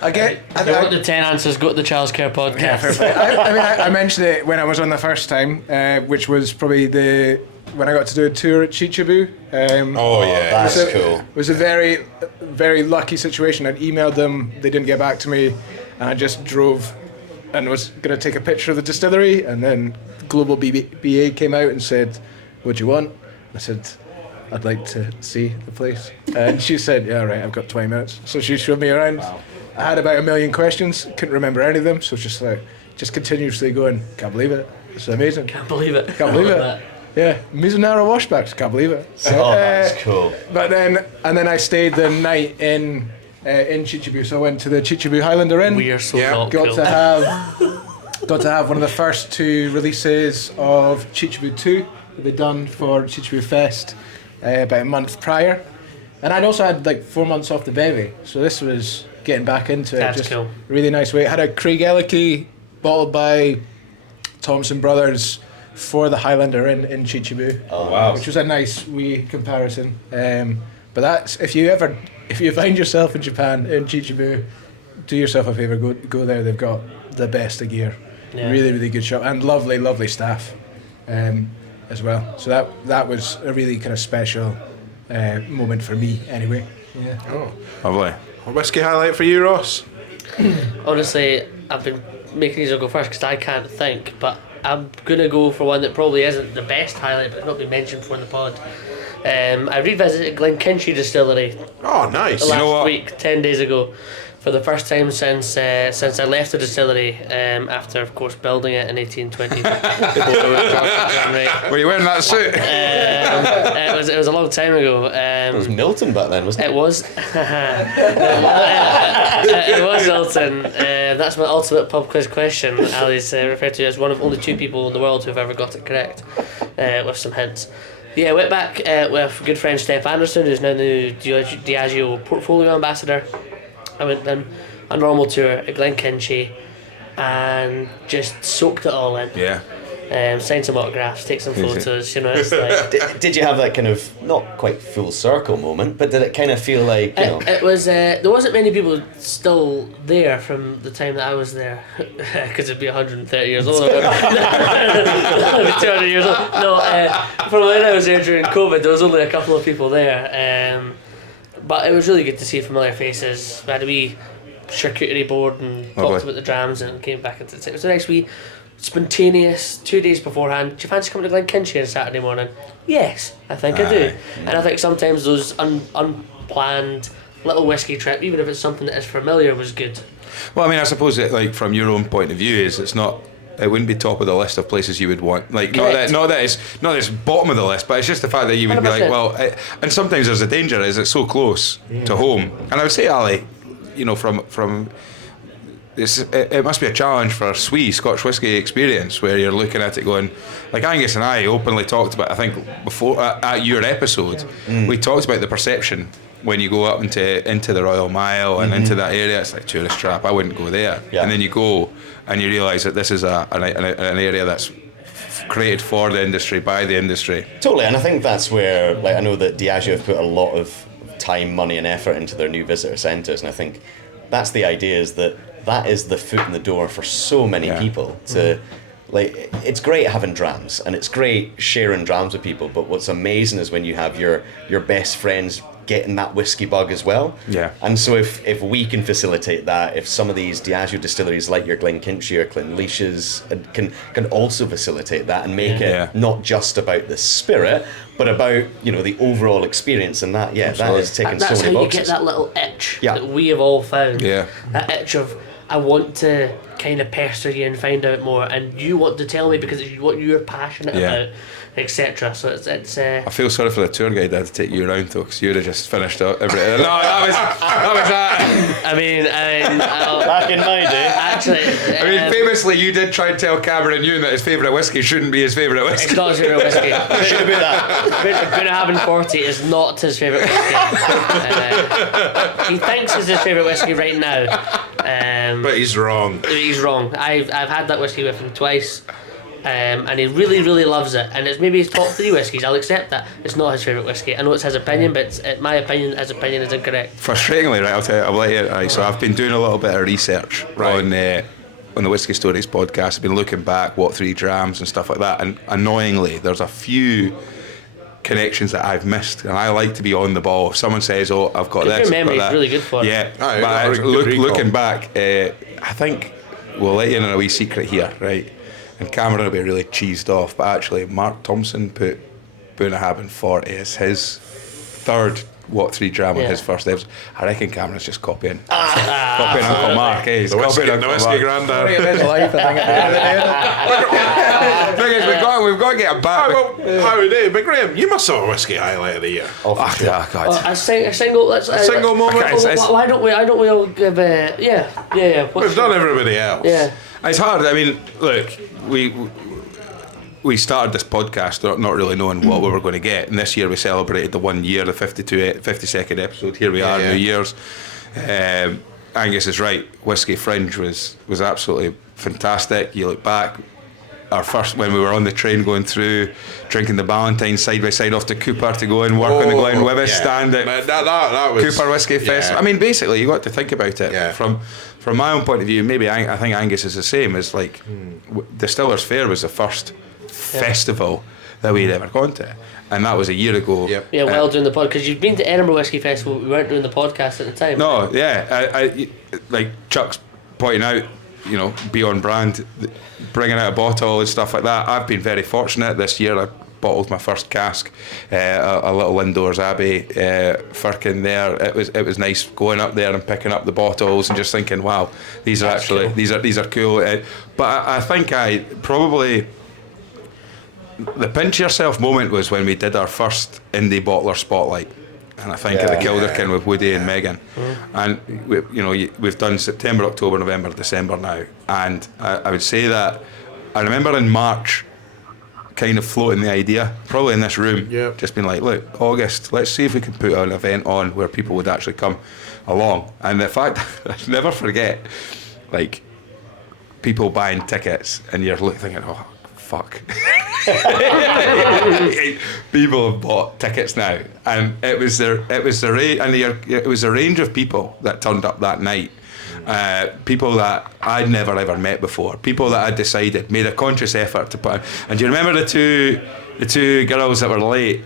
I If you want the 10 answers, go to the Charles Kerr podcast. I mentioned it when I was on the first time, which was probably when I got to do a tour at Chichabu. Oh yeah. That's cool. It was a very, very lucky situation. I'd emailed them, they didn't get back to me, and I just drove and was going to take a picture of the distillery, and then Global BA came out and said, "What do you want?" I said, "I'd like to see the place." And she said, "Yeah, right, I've got 20 minutes." So she showed me around. Wow. I had about 1 million questions, couldn't remember any of them, so just continuously going, "Can't believe it. It's amazing. Can't believe it. Can't believe it." Yeah, Mizunara washbacks, can't believe it. So, That's cool. But then I stayed the night in Chichabu, so I went to the Chichabu Highlander Inn. We are so Yeah. not Got cool. to have one of the first 2 releases of Chichabu 2 that they'd done for Chichabu Fest about a month prior, and I'd also had like 4 months off the bevy, so this was getting back into it. That's just cool. Really nice way. Had a Craig Ellicky bottled by Thompson Brothers for the Highlander in Chichabu. Oh wow. Which was a nice wee comparison. But that's if you find yourself in Japan in Chichabu, do yourself a favour, go there. They've got the best of gear. Yeah. Really, really good shop and lovely staff as well. So that was a really kind of special moment for me anyway. Yeah. Oh. Lovely. A whiskey highlight for you, Ross? Honestly, I've been making these go first because I can't think, but I'm going to go for one that probably isn't the best highlight, but not been mentioned before in the pod. I revisited Glenkinchie Distillery Oh, nice. last week, 10 days ago, for the first time since I left the distillery, after, of course, building it in 1820. Were you wearing that suit? It was a long time ago. It was Milton back then, wasn't it? It was. It was Milton. That's my ultimate pub quiz question. Ali's referred to as one of only 2 people in the world who've ever got it correct, with some hints. Yeah, I went back with good friend Steph Anderson, who's now the Diageo portfolio ambassador. I went on a normal tour at Glenkinchie and just soaked it all in. Yeah. Signed some autographs, take some photos, you know, it's like... Did you have that kind of, not quite full circle moment, but did it kind of feel like, you know... It was, there wasn't many people still there from the time that I was there, because it'd be 130 years old. It'd be 200 years old. No, from when I was there during COVID, there was only a couple of people there, but it was really good to see familiar faces. We had a wee charcuterie board and talked about the drams and came back into it. It was a nice wee... spontaneous 2 days beforehand. Do you fancy coming to Glenkinchie on Saturday morning? Yes, I think I do. And I think sometimes those unplanned little whiskey trip, even if it's something that is familiar, was good. Well, I mean, I suppose that, like, from your own point of view, it wouldn't be top of the list of places you would want. Like, not that it's bottom of the list, but it's just the fact that you would 100%. Be like, well, and sometimes there's a danger is it's so close to home. And I would say, Ali, you know, from it must be a challenge for Scotch whisky experience where you're looking at it going, like Angus and I openly talked about, I think before at your episode, we talked about the perception when you go up into the Royal Mile and into that area. It's like tourist trap, I wouldn't go there. And then you go and you realise that this is an area that's created for the industry, by the industry. Totally, and I think that's where, like, I know that Diageo have put a lot of time, money and effort into their new visitor centres, and I think that's the idea, is that is the foot in the door for so many people to like. It's great having drams and it's great sharing drams with people, but what's amazing is when you have your best friends getting that whiskey bug as well. Yeah. And so if we can facilitate that, if some of these Diageo distilleries like your Glenkinchie or Clynleash's can also facilitate that and make it not just about the spirit, but about, you know, the overall experience, and that is taking so many boxes. That's how you get that little itch that we have all found. Yeah. That itch of, I want to kind of pester you and find out more, and you want to tell me because it's what you're passionate about, etc. So it's I feel sorry for the tour guide that had to take you around though, because you'd have just finished up everything. No, that was that. I mean, Back in my day. actually, Famously, you did try and tell Cameron Ewan that his favourite whiskey shouldn't be his favourite whiskey. it's not his favourite whiskey. Should have been that. Gonna Have 40 is not his favourite whiskey. He thinks it's his favourite whiskey right now. But he's wrong. He's wrong. I've had that whiskey with him twice, and he really, really loves it. And it's maybe his top 3 whiskies. I'll accept that. It's not his favourite whiskey. I know it's his opinion, but my opinion, his opinion is incorrect. Frustratingly, right, I'll let you. Right, so I've been doing a little bit of research on the Whisky Stories podcast. I've been looking back, what 3 drams and stuff like that. And annoyingly, there's a few connections that I've missed, and I like to be on the ball. If someone says, "Oh, I've got this," your memory's that, really good for it. yeah. Aye, But good recall. looking back, I think we'll let you in on a wee secret here, right? And Cameron will be really cheesed off, but actually, Mark Thompson put Bunnahabhain 40 as his third 3 dram on his first episode. I reckon Cameron's just copying Uncle Mark. He's The whiskey, copying Uncle Mark. granddad. His life, I think, at the end of the day. Thing is, we've got to get him back. How we do? But Graham, you must have a whiskey highlight of the year. Oh, God. A single. Let's A single moment. Okay, Why don't we all give yeah. We've done everybody else. Yeah. It's hard. I mean, look, we started this podcast not really knowing what we were going to get, and this year we celebrated the 1 year, the 52nd episode. Here we are, New Year's. Angus is right. Whiskey Fringe was absolutely fantastic. You look back, our first, when we were on the train going through, drinking the Ballantine side by side off to Cooper to go and work on the Glen Wibis stand at that was Cooper Whiskey Festival. I mean, basically, you got to think about it from my own point of view. Maybe I think Angus is the same. As like Distillers Fair was the first festival that we'd ever gone to, and that was a year ago. Yeah, well doing the pod, because you've been to Edinburgh Whiskey Festival, we weren't doing the podcast at the time. No, I like Chuck's pointing out, be on brand, bringing out a bottle and stuff like that. I've been very fortunate this year. I bottled my first cask, a little Lindores Abbey firkin there. It was nice going up there and picking up the bottles and just thinking, wow, these are actually cool. these are cool. But I think the pinch yourself moment was when we did our first indie bottler spotlight, and I think at the Kilderkin with Woody and Megan, and we've done September, October, November, December now, and I would say that I remember in March kind of floating the idea, probably in this room, just being like, look, August, let's see if we can put an event on where people would actually come along. And the fact, I never forget, like, people buying tickets and you're thinking, oh, fuck. People have bought tickets now, and it was the range of people that turned up that night. People that I'd never ever met before, people that I'd decided made a conscious effort to put in. And do you remember the two girls that were late?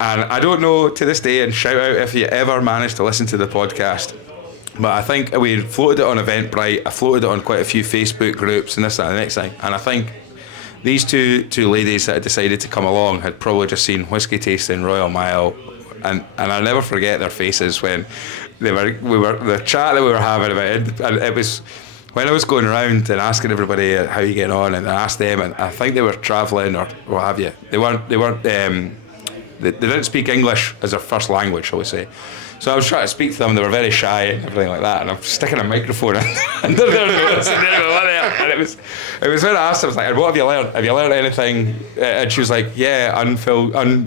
And I don't know to this day, and shout out if you ever managed to listen to the podcast, but I think we floated it on Eventbrite, I floated it on quite a few Facebook groups and this, that and the next thing, and I think these two ladies that had decided to come along had probably just seen Whiskey Tasting Royal Mile, and I'll never forget their faces when we were the chat that we were having about it. And it was when I was going around and asking everybody how you getting on, and I asked them, and I think they were travelling or what have you. They didn't speak English as their first language, shall we say. So I was trying to speak to them, they were very shy and everything like that, and I'm sticking a microphone under their nose, and it was when I asked her, I was like, what have you learned? Have you learned anything? And she was like, yeah, unfilled filter.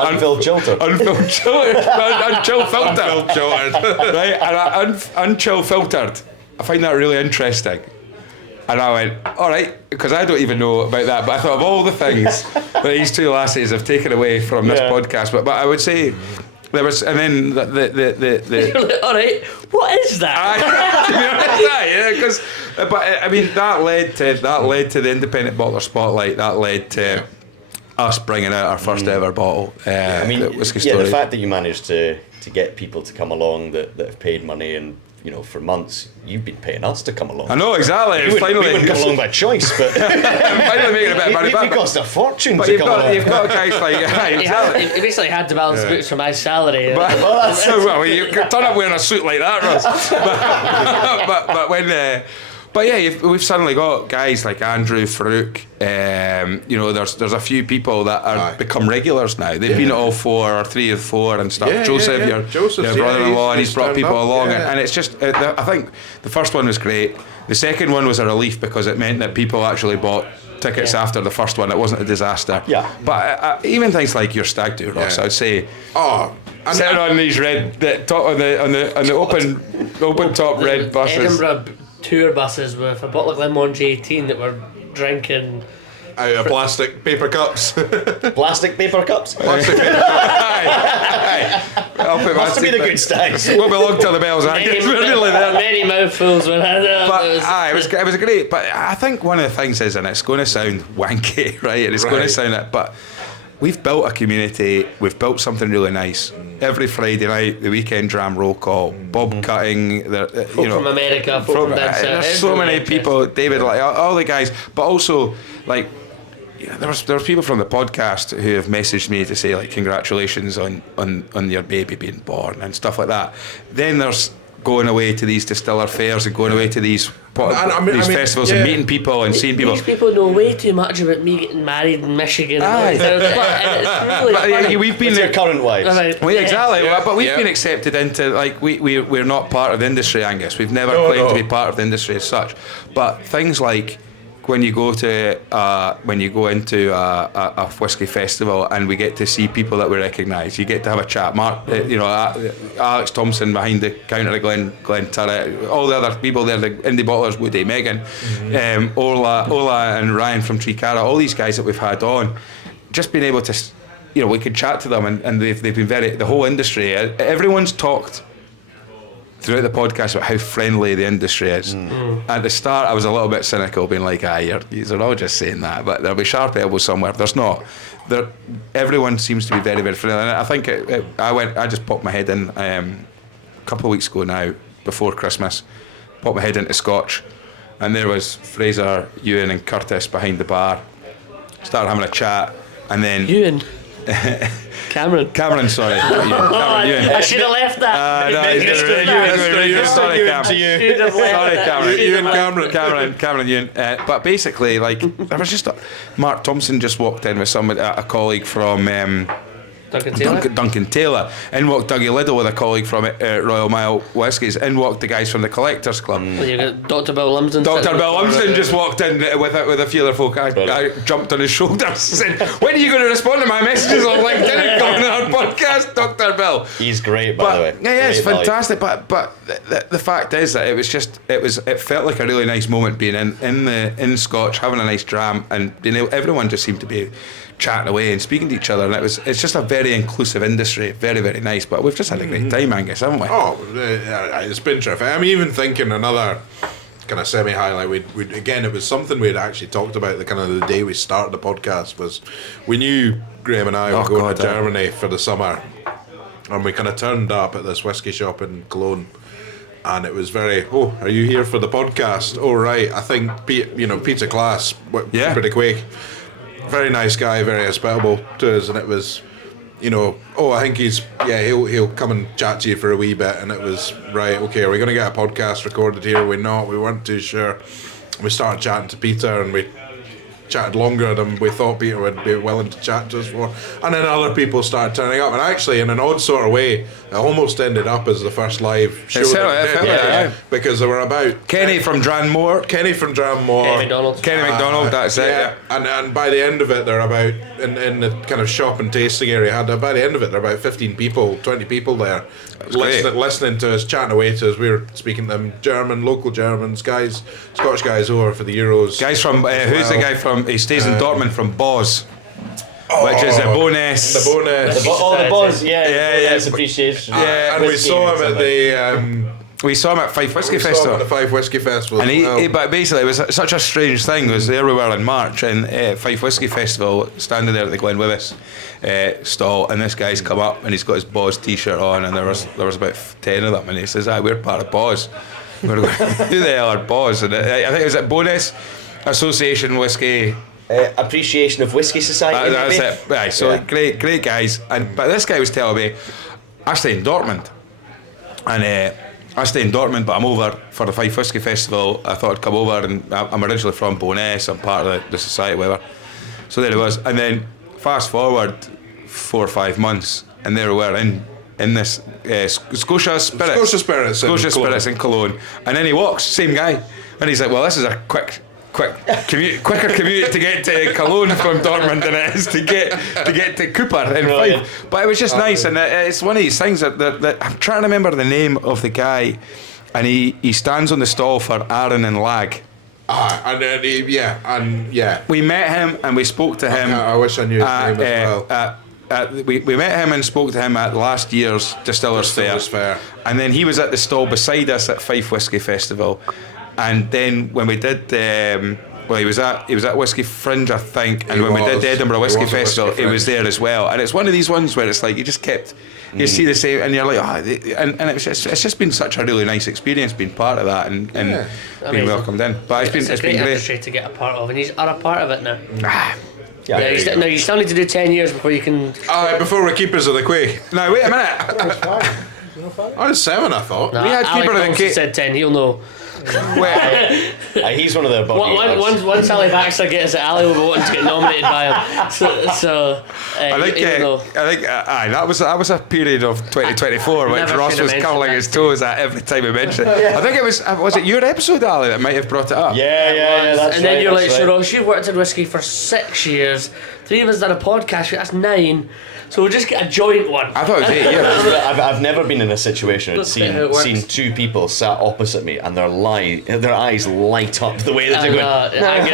Unfilled filter. Unchill filtered. Right, and unchill filtered. I find that really interesting. And I went, all right, because I don't even know about that, but I thought of all the things that these two lassies have taken away from this podcast, but I would say there was, and then the all right, what is that? But I mean that led to the Independent Bottler Spotlight. That led to us bringing out our first ever bottle. I mean, Whisky Stories. the fact that you managed to get people to come along that have paid money and for months, you've been paying us to come along. I know, exactly. We wouldn't come along by choice, but finally making a bit of money back. It cost a fortune but to come along. You've got guys like exactly. He basically had to balance the books for my salary. Well, you could turn up wearing a suit like that, Ross. but when. But yeah, we've suddenly got guys like Andrew, Farouk. There's a few people that are become regulars now. They've been at all 4 or 3 of 4 and stuff. Joseph, your brother-in-law, and he's brought people along, and it's just. I think the first one was great. The second one was a relief because it meant that people actually bought tickets after the first one. It wasn't a disaster. Yeah. But even things like your stag do, Ross, I'd say. Sitting on these on the open top red buses. Edinburgh tour buses with a bottle of Lemon 18 that were drinking out of plastic paper cups. Plastic paper cups? Plastic paper cups. Must be the good stags. Won't be long till the bells hang. Many mouthfuls when it was great. But I think one of the things is, and it's going to sound wanky, right? And it's going to sound it, but we've built a community. We've built something really nice. Every Friday night, the weekend dram roll call, bob cutting. From America, from there's so many people. David, like all the guys, but also like. There was people from the podcast who have messaged me to say like congratulations on your baby being born and stuff like that. Then there's going away to these distiller fairs and going away to these festivals and meeting people and seeing people. These people know way too much about me getting married in Michigan. It's really we've been their current wives. Exactly. But we've been accepted into like we're not part of the industry, Angus. We've never claimed to be part of the industry as such. But things like when you go into a whiskey festival and we get to see people that we recognise, you get to have a chat. Mark, Alex Thompson behind the counter at Glen Turret, all the other people there, the indie bottlers, Woody, Megan, Ola and Ryan from Treecara, all these guys that we've had on, just being able to, we could chat to them and they've been the whole industry, everyone's talked throughout the podcast about how friendly the industry is. At the start I was a little bit cynical, being like, you're all just saying that, but there'll be sharp elbows somewhere. There's not. Everyone seems to be very, very friendly, and I think I just popped my head in a couple of weeks ago now, before Christmas, popped my head into Scotch, and there was Fraser, Ewan and Curtis behind the bar, started having a chat, and then Ewan Cameron, sorry. I should have left that. Sorry, Cameron. But basically, like, there was just Mark Thompson just walked in with a colleague from Duncan Taylor. In walked Dougie Liddell with a colleague from Royal Mile Whiskies. In walked the guys from the Collectors Club. You got Dr. Bill Lumsden. Just walked in with a few other folk. I jumped on his shoulders and said, "When are you going to respond to my messages on LinkedIn and come on our podcast, Dr. Bill?" He's great, by the way. Yeah, it's fantastic. But the fact is that it felt like a really nice moment being in Scotch, having a nice dram, and everyone just seemed to be chatting away and speaking to each other, and it's just a very inclusive industry, very, very nice. But we've just had a great time, Angus, haven't we? It's been terrific. I'm even thinking another kind of semi-highlight. It was something we'd actually talked about the day we started the podcast. Was we knew Graham and I were going to Germany for the summer, and we kind of turned up at this whiskey shop in Cologne. And it was very, are you here for the podcast? Oh, right. I think Peter Class, pretty quick. Very nice guy, very hospitable to us, and it was, I think he'll come and chat to you for a wee bit, and it was, right, okay, are we going to get a podcast recorded here? We weren't too sure. We started chatting to Peter, and we chatted longer than we thought Peter would be willing to chat to us for, and then other people started turning up, and actually in an odd sort of way it almost ended up as the first live show because there were about Kenny from Dranmore, Kenny McDonald, that's it. And by the end of it they're about in the kind of shop and tasting area by the end of it there are about 15 people, 20 people there listening to us, chatting away to us. We were speaking to them, local Germans, guys, Scottish guys over for the Euros. Guys from who's the guy from? He stays in Dortmund, from Boz, which is a bonus. The bonus. The Boz, yeah. Appreciation. And we saw him at We saw him at Fife Whisky We saw him Festival. at the Fife Whisky Festival. And as well. but basically, it was such a strange thing. Was there we were in March and Fife Whisky Festival, standing there at the Glenwillis stall, and this guy's come up and he's got his Boz T-shirt on, and there was about 10 of them, and he says, we're part of Boz. We're going, who the hell are Boz? And I think it was at Bonus Association Whisky. Appreciation of Whisky Society. That's maybe? it. Right, so great guys. But this guy was telling me, I stay in Dortmund, and I stay in Dortmund, but I'm over for the Fife Whisky Festival. I thought I'd come over, and I'm originally from Bo'ness. I'm part of the society, whatever. So there it was, and then fast forward 4 or 5 months, and there we were in this Scotia Spirits in Cologne, and then he walks, same guy, and he's like, well, this is a quicker commute to get to Cologne from Dortmund than it is to get to Cooper in Fife. But it was just nice, and it's one of these things that I'm trying to remember the name of the guy, and he stands on the stall for Aaron and Lag. We met him and we spoke to him. I wish I knew his name as well. We met him and spoke to him at last year's Distillers Fair, and then he was at the stall beside us at Fife Whisky Festival, and then when we did he was at Whisky Fringe, I think, and when we did the Edinburgh Whisky Festival, he was there as well. And it's one of these ones where it's like you just kept, you see the same, and you're like, and it's just been such a really nice experience being part of that and being welcomed in. But it's been great industry to get a part of, and you are a part of it now. Yeah, you still need to do 10 years before you can. Before we're keepers of the Quay. Now wait a minute. I was 7, I thought. Nah, We had Alec keeper of the Thompson Quay. said 10. He'll know. He's one of the body. Once Ali Baxter gets it, Ali will be wanting to get nominated by him. So I think that was a period of 2024 which Never Ross should have was mentioned curling that. his toes at every time he mentioned it. I think it was it your episode, Ali, that might have brought it up? Yeah, that's and then right, you're like, that's so right. Ross, you've worked in whiskey for 6 years. 3 of us done a podcast. That's 9. So we'll just get a joint one. I thought it was 8 years. I've never been in a situation and Let's see how it works. seen 2 people sat opposite me and their eyes light up the way that they're going. I'm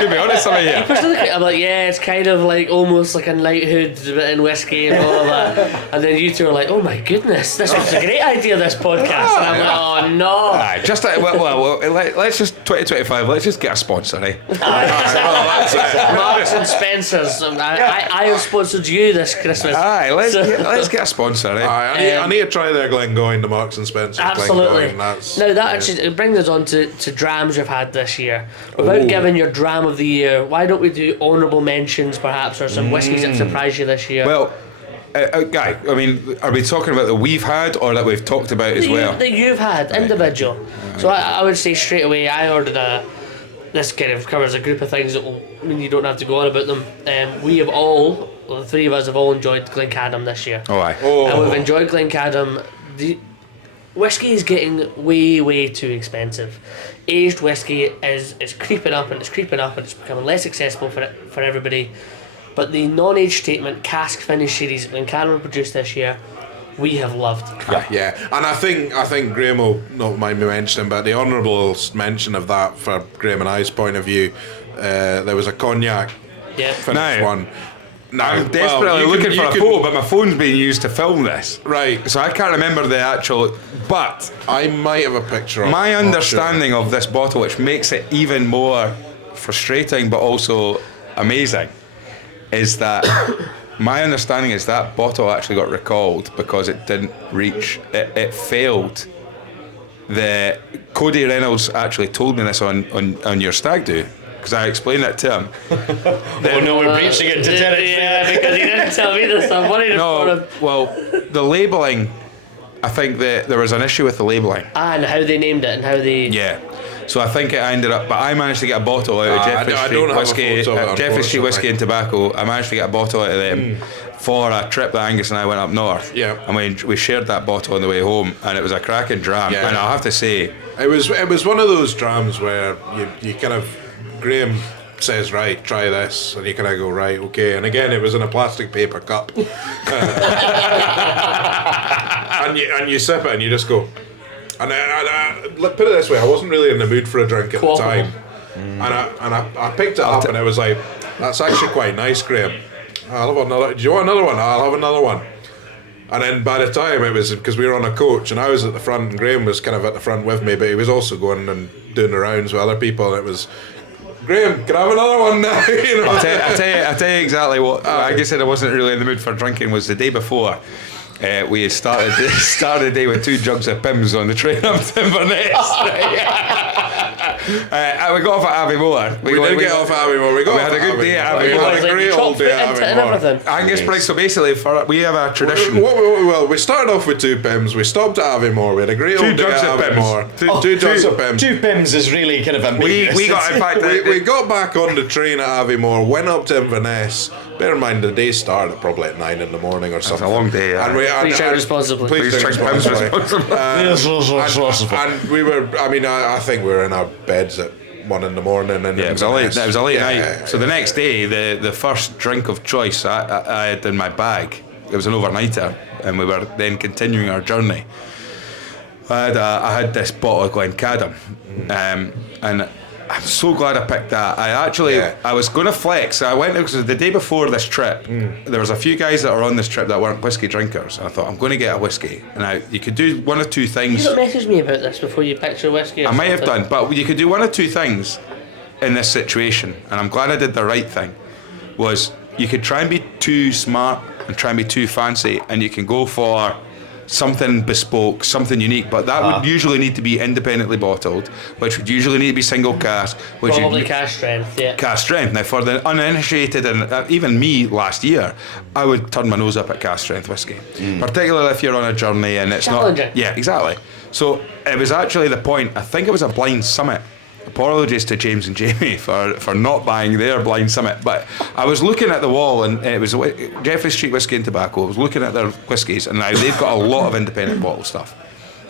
To be honest with you. I'm like, yeah, it's kind of like almost like a knighthood in whiskey and all of that. And then you two are like, oh my goodness, this was a great idea, this podcast. And I'm like, oh no. Aye, just let's just 2025. Let's just get a sponsor, eh? Marks and Spencer's. I have sponsored you this Christmas. Aye, let's get a sponsor, eh? I need to try their Glengoyne, the Marks and Spencer Absolutely. Glengoyne. Now that actually it brings us on to drams we've had this year. Without giving your dram of the year, why don't we do honourable mentions perhaps, or some whiskies that surprised you this year? Well, Guy, I mean, are we talking about that we've had or that we've talked about as well? That you've had, individual. So I would say straight away, I ordered this kind of covers a group of things that you don't have to go on about them. We have the 3 of us have all enjoyed Glencadam this year. Oh, aye. And we've enjoyed Glencadam. The whiskey is getting way too expensive. Aged whiskey is creeping up and it's becoming less accessible for everybody. But the non-age statement cask finish series Glencadam produced this year, we have loved. Yeah, and I think Graham will not mind me mentioning, but the honourable mention of that for Graham and I's point of view, there was a cognac finish one. Now, I'm desperately looking for a photo, but my phone's being used to film this. Right. So I can't remember the actual. But I might have a picture of my it. understanding of this bottle, which makes it even more frustrating but also amazing, is that my understanding is that bottle actually got recalled because it didn't reach. It failed. The Cody Reynolds actually told me this on your stag do. Because I explained that to him. Oh no, we're breaching into territory. Yeah, because he didn't tell me this. I'm worried about him. Well, the labelling, I think that there was an issue with the labelling. And how they named it and how they... Yeah. So I think it ended up, but I managed to get a bottle out of Jeffrey Street Whiskey, Jeffrey Street Whiskey and Tobacco. I managed to get a bottle out of them for a trip that Angus and I went up north. Yeah. And we shared that bottle on the way home, and it was a cracking dram. Yeah. And I'll have to say, it was one of those drams where you kind of, Graham says, right, try this, and you kind of go, right, okay. And again, it was in a plastic paper cup. and you sip it and you just go. And I put it this way, I wasn't really in the mood for a drink at the time. And I picked it up and I was like, that's actually quite nice, Graham. I'll have another. Do you want another one? I'll have another one. And then by the time it was, because we were on a coach and I was at the front and Graham was kind of at the front with me, but he was also going and doing the rounds with other people, and it was, Graham, can I have another one now? You know? I'll tell you exactly what. Like I said, I wasn't really in the mood for drinking. Was the day before. We had started the day with 2 jugs of Pimm's on the train up to Inverness. We got off at Aviemore. We did get off at Aviemore. We had a good day at Aviemore. We had a great old day at Aviemore. Angus Price. So basically, we have a tradition. Well, we started off with 2 Pimm's. We stopped at Aviemore. We had a great old day at Aviemore. 2 jugs of Pimm's. 2 Pimm's is really kind of ambiguous. We got, in fact, we got back on the train at Aviemore, went up to Inverness. Bear in mind, the day started probably at 9 in the morning or something. It's a long day. Please drink responsibly. Please drink responsibly. And we were, I think we were in our beds at 1 in the morning. And it was a late night. So the next day, the first drink of choice I had in my bag, it was an overnighter, and we were then continuing our journey. I had this bottle of Glencadam, and I'm so glad I picked that. I was going to flex. I went, because the day before this trip, there was a few guys that were on this trip that weren't whiskey drinkers, and I thought, I'm going to get a whiskey. Now, you could do one or two things. You don't message me about this before you picked your whiskey. I might have done, but you could do one or two things in this situation, and I'm glad I did the right thing. Was you could try and be too smart and try and be too fancy, and you can go for something bespoke, something unique, but that would usually need to be independently bottled, which would usually need to be single cask, which probably cask strength. Yeah, cask strength. Now, for the uninitiated, and even me last year, I would turn my nose up at cask strength whiskey, particularly if you're on a journey and it's challenging. Not. Yeah, exactly. So it was actually the point. I think it was a blind summit. Apologies to James and Jamie for not buying their blind summit, but I was looking at the wall, and it was Jeffrey Street Whiskey and Tobacco. I was looking at their whiskies, and now they've got a lot of independent bottle stuff,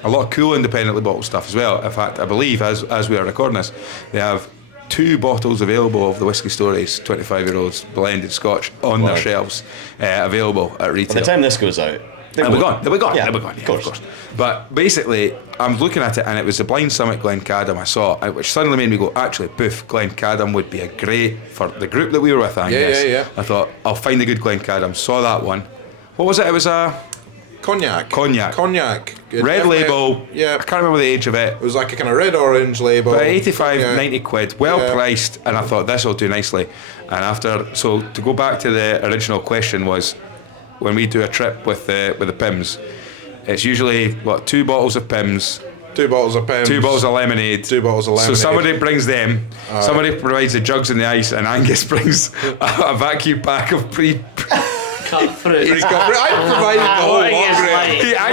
a lot of cool independently bottled stuff as well. In fact, I believe as we are recording this, they have 2 bottles available of the Whisky Stories 25-year-olds blended Scotch on their shelves, available at retail. By the time this goes out, They'll be gone. Yeah, of course. But basically, I'm looking at it, and it was the Blind Summit Glencadam I saw, which suddenly made me go, actually, boof, Glencadam would be a great, for the group that we were with, I guess. Yeah. I thought, I'll find a good Glencadam. Saw that one. What was it? It was a Cognac. Red label. Yeah. I can't remember the age of it. It was like a kind of red-orange label. About 85, 90 quid. Well priced, and I thought, this will do nicely. And so to go back to the original question was, when we do a trip with the Pimm's, it's usually 2 bottles of Pimm's, 2 bottles of Pimm's, 2 bottles of lemonade. 2 bottles of lemonade. So somebody brings them, somebody provides the jugs and the ice, and Angus brings a vacuum pack of cut fruit. I provided the whole lot. I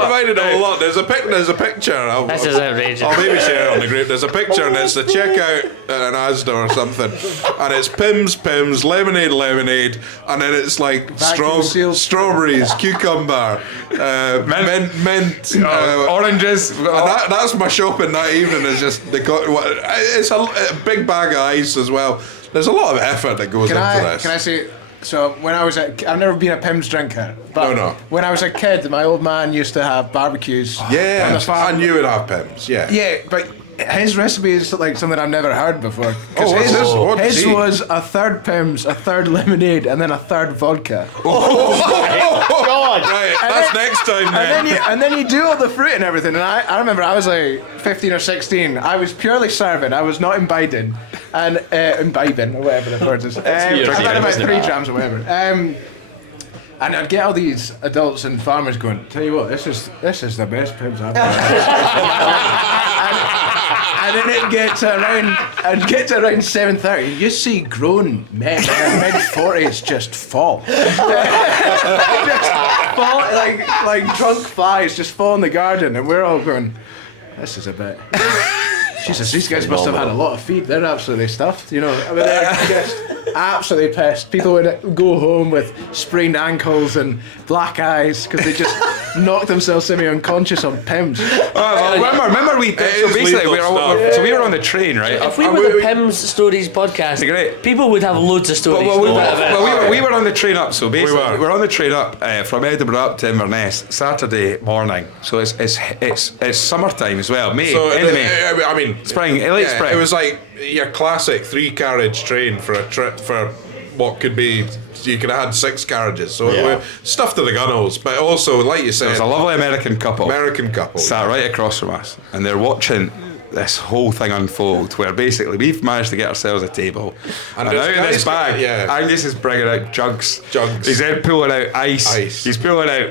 provided a whole lot. There's a picture. This is outrageous. I'll maybe share it on the group. There's a picture, and it's the checkout at an Asda or something, and it's Pimm's, lemonade, and then it's like strawberries, cucumber, mint, oranges. And that's my shopping that evening. Is just it's a big bag of ice as well. There's a lot of effort that goes into this. Can I say? So when I was I've never been a Pimm's drinker, but No. when I was a kid, my old man used to have barbecues. on the farm. I knew it'd have Pimm's. Yeah, but his recipe is like something I've never heard before. His was a third Pimm's, a third lemonade, and then a third vodka. God! Right, that's next time then. And then you do all the fruit and everything. And I remember I was like 15 or 16. I was purely serving. I was not imbibing. And imbibing, or whatever the word is. I've had about 3 drams or whatever. And I'd get all these adults and farmers going, tell you what, this is the best Pimm's I've had. And then I'd get to around 7:30, you see grown men, mid-40s just fall. Just fall, like drunk flies just fall in the garden, and we're all going, this is a bit... Jesus, these guys must have had a lot of feed. They're absolutely stuffed, you know. I mean, they're just absolutely pissed. People would go home with sprained ankles and black eyes because they just knocked themselves semi-unconscious on Pimm's. Remember we were on the train, right? If we were the Pimm's Stories podcast, great. People would have loads of stories. We were on the train up, so basically we were on the train up from Edinburgh up to Inverness Saturday morning. So it's summertime as well, May, So end of May. I mean, Spring, late spring. It was like your classic 3-carriage train for a trip for what could be you could have had 6 carriages. So Yeah. we're stuffed to the gunwales. But also, like you said, There's a lovely American couple sat right across from us, and they're watching this whole thing unfold, where basically we've managed to get ourselves a table, and out of this bag, Angus is bringing out jugs. He's then pulling out ice. He's pulling out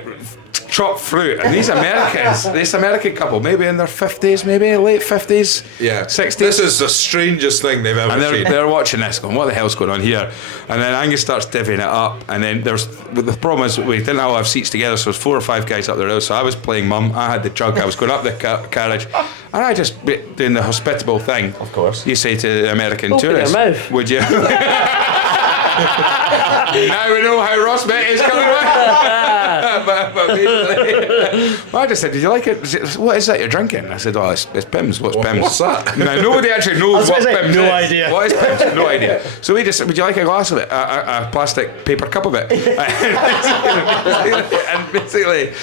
chopped fruit, and these Americans, this American couple, maybe in their 50s, maybe late 50s, 60s. This is the strangest thing they've ever seen. And they're watching this, going, "What the hell's going on here?" And then Angus starts divvying it up, and then the problem is we didn't all have seats together, so there's 4 or 5 guys up there. So I was playing mum. I had the jug. I was going up the carriage, and I just doing the hospitable thing. Of course, you say to the American Open tourists, your mouth. "Would you?" Now we know how Ross met is coming back. but I just said, "Did you like it? What is that you're drinking?" I said, "Oh, it's Pimm's. What's Pimm's?" What's that? Now, nobody actually knows what Pimm's is. No idea. What is Pimm's? No idea. So we just, "Would you like a glass of it? A plastic paper cup of it?" And basically,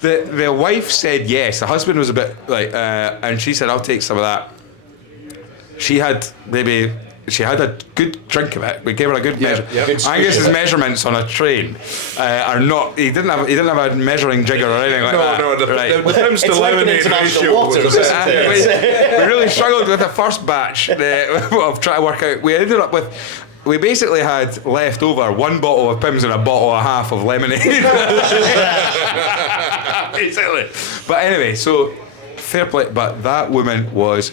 the wife said yes. The husband was a bit like, and she said, "I'll take some of that." She had a good drink of it. We gave her a good measure. Angus's measurements on a train are not. He didn't have a measuring jigger or anything like that. No, the Pimm's to It's like an lemonade international ratio waters, was isn't it? We really struggled with the first batch of trying to work out. We ended up with. We basically had left over 1 bottle of Pimm's and a bottle and a half of lemonade. Basically. But anyway, so fair play. But that woman was.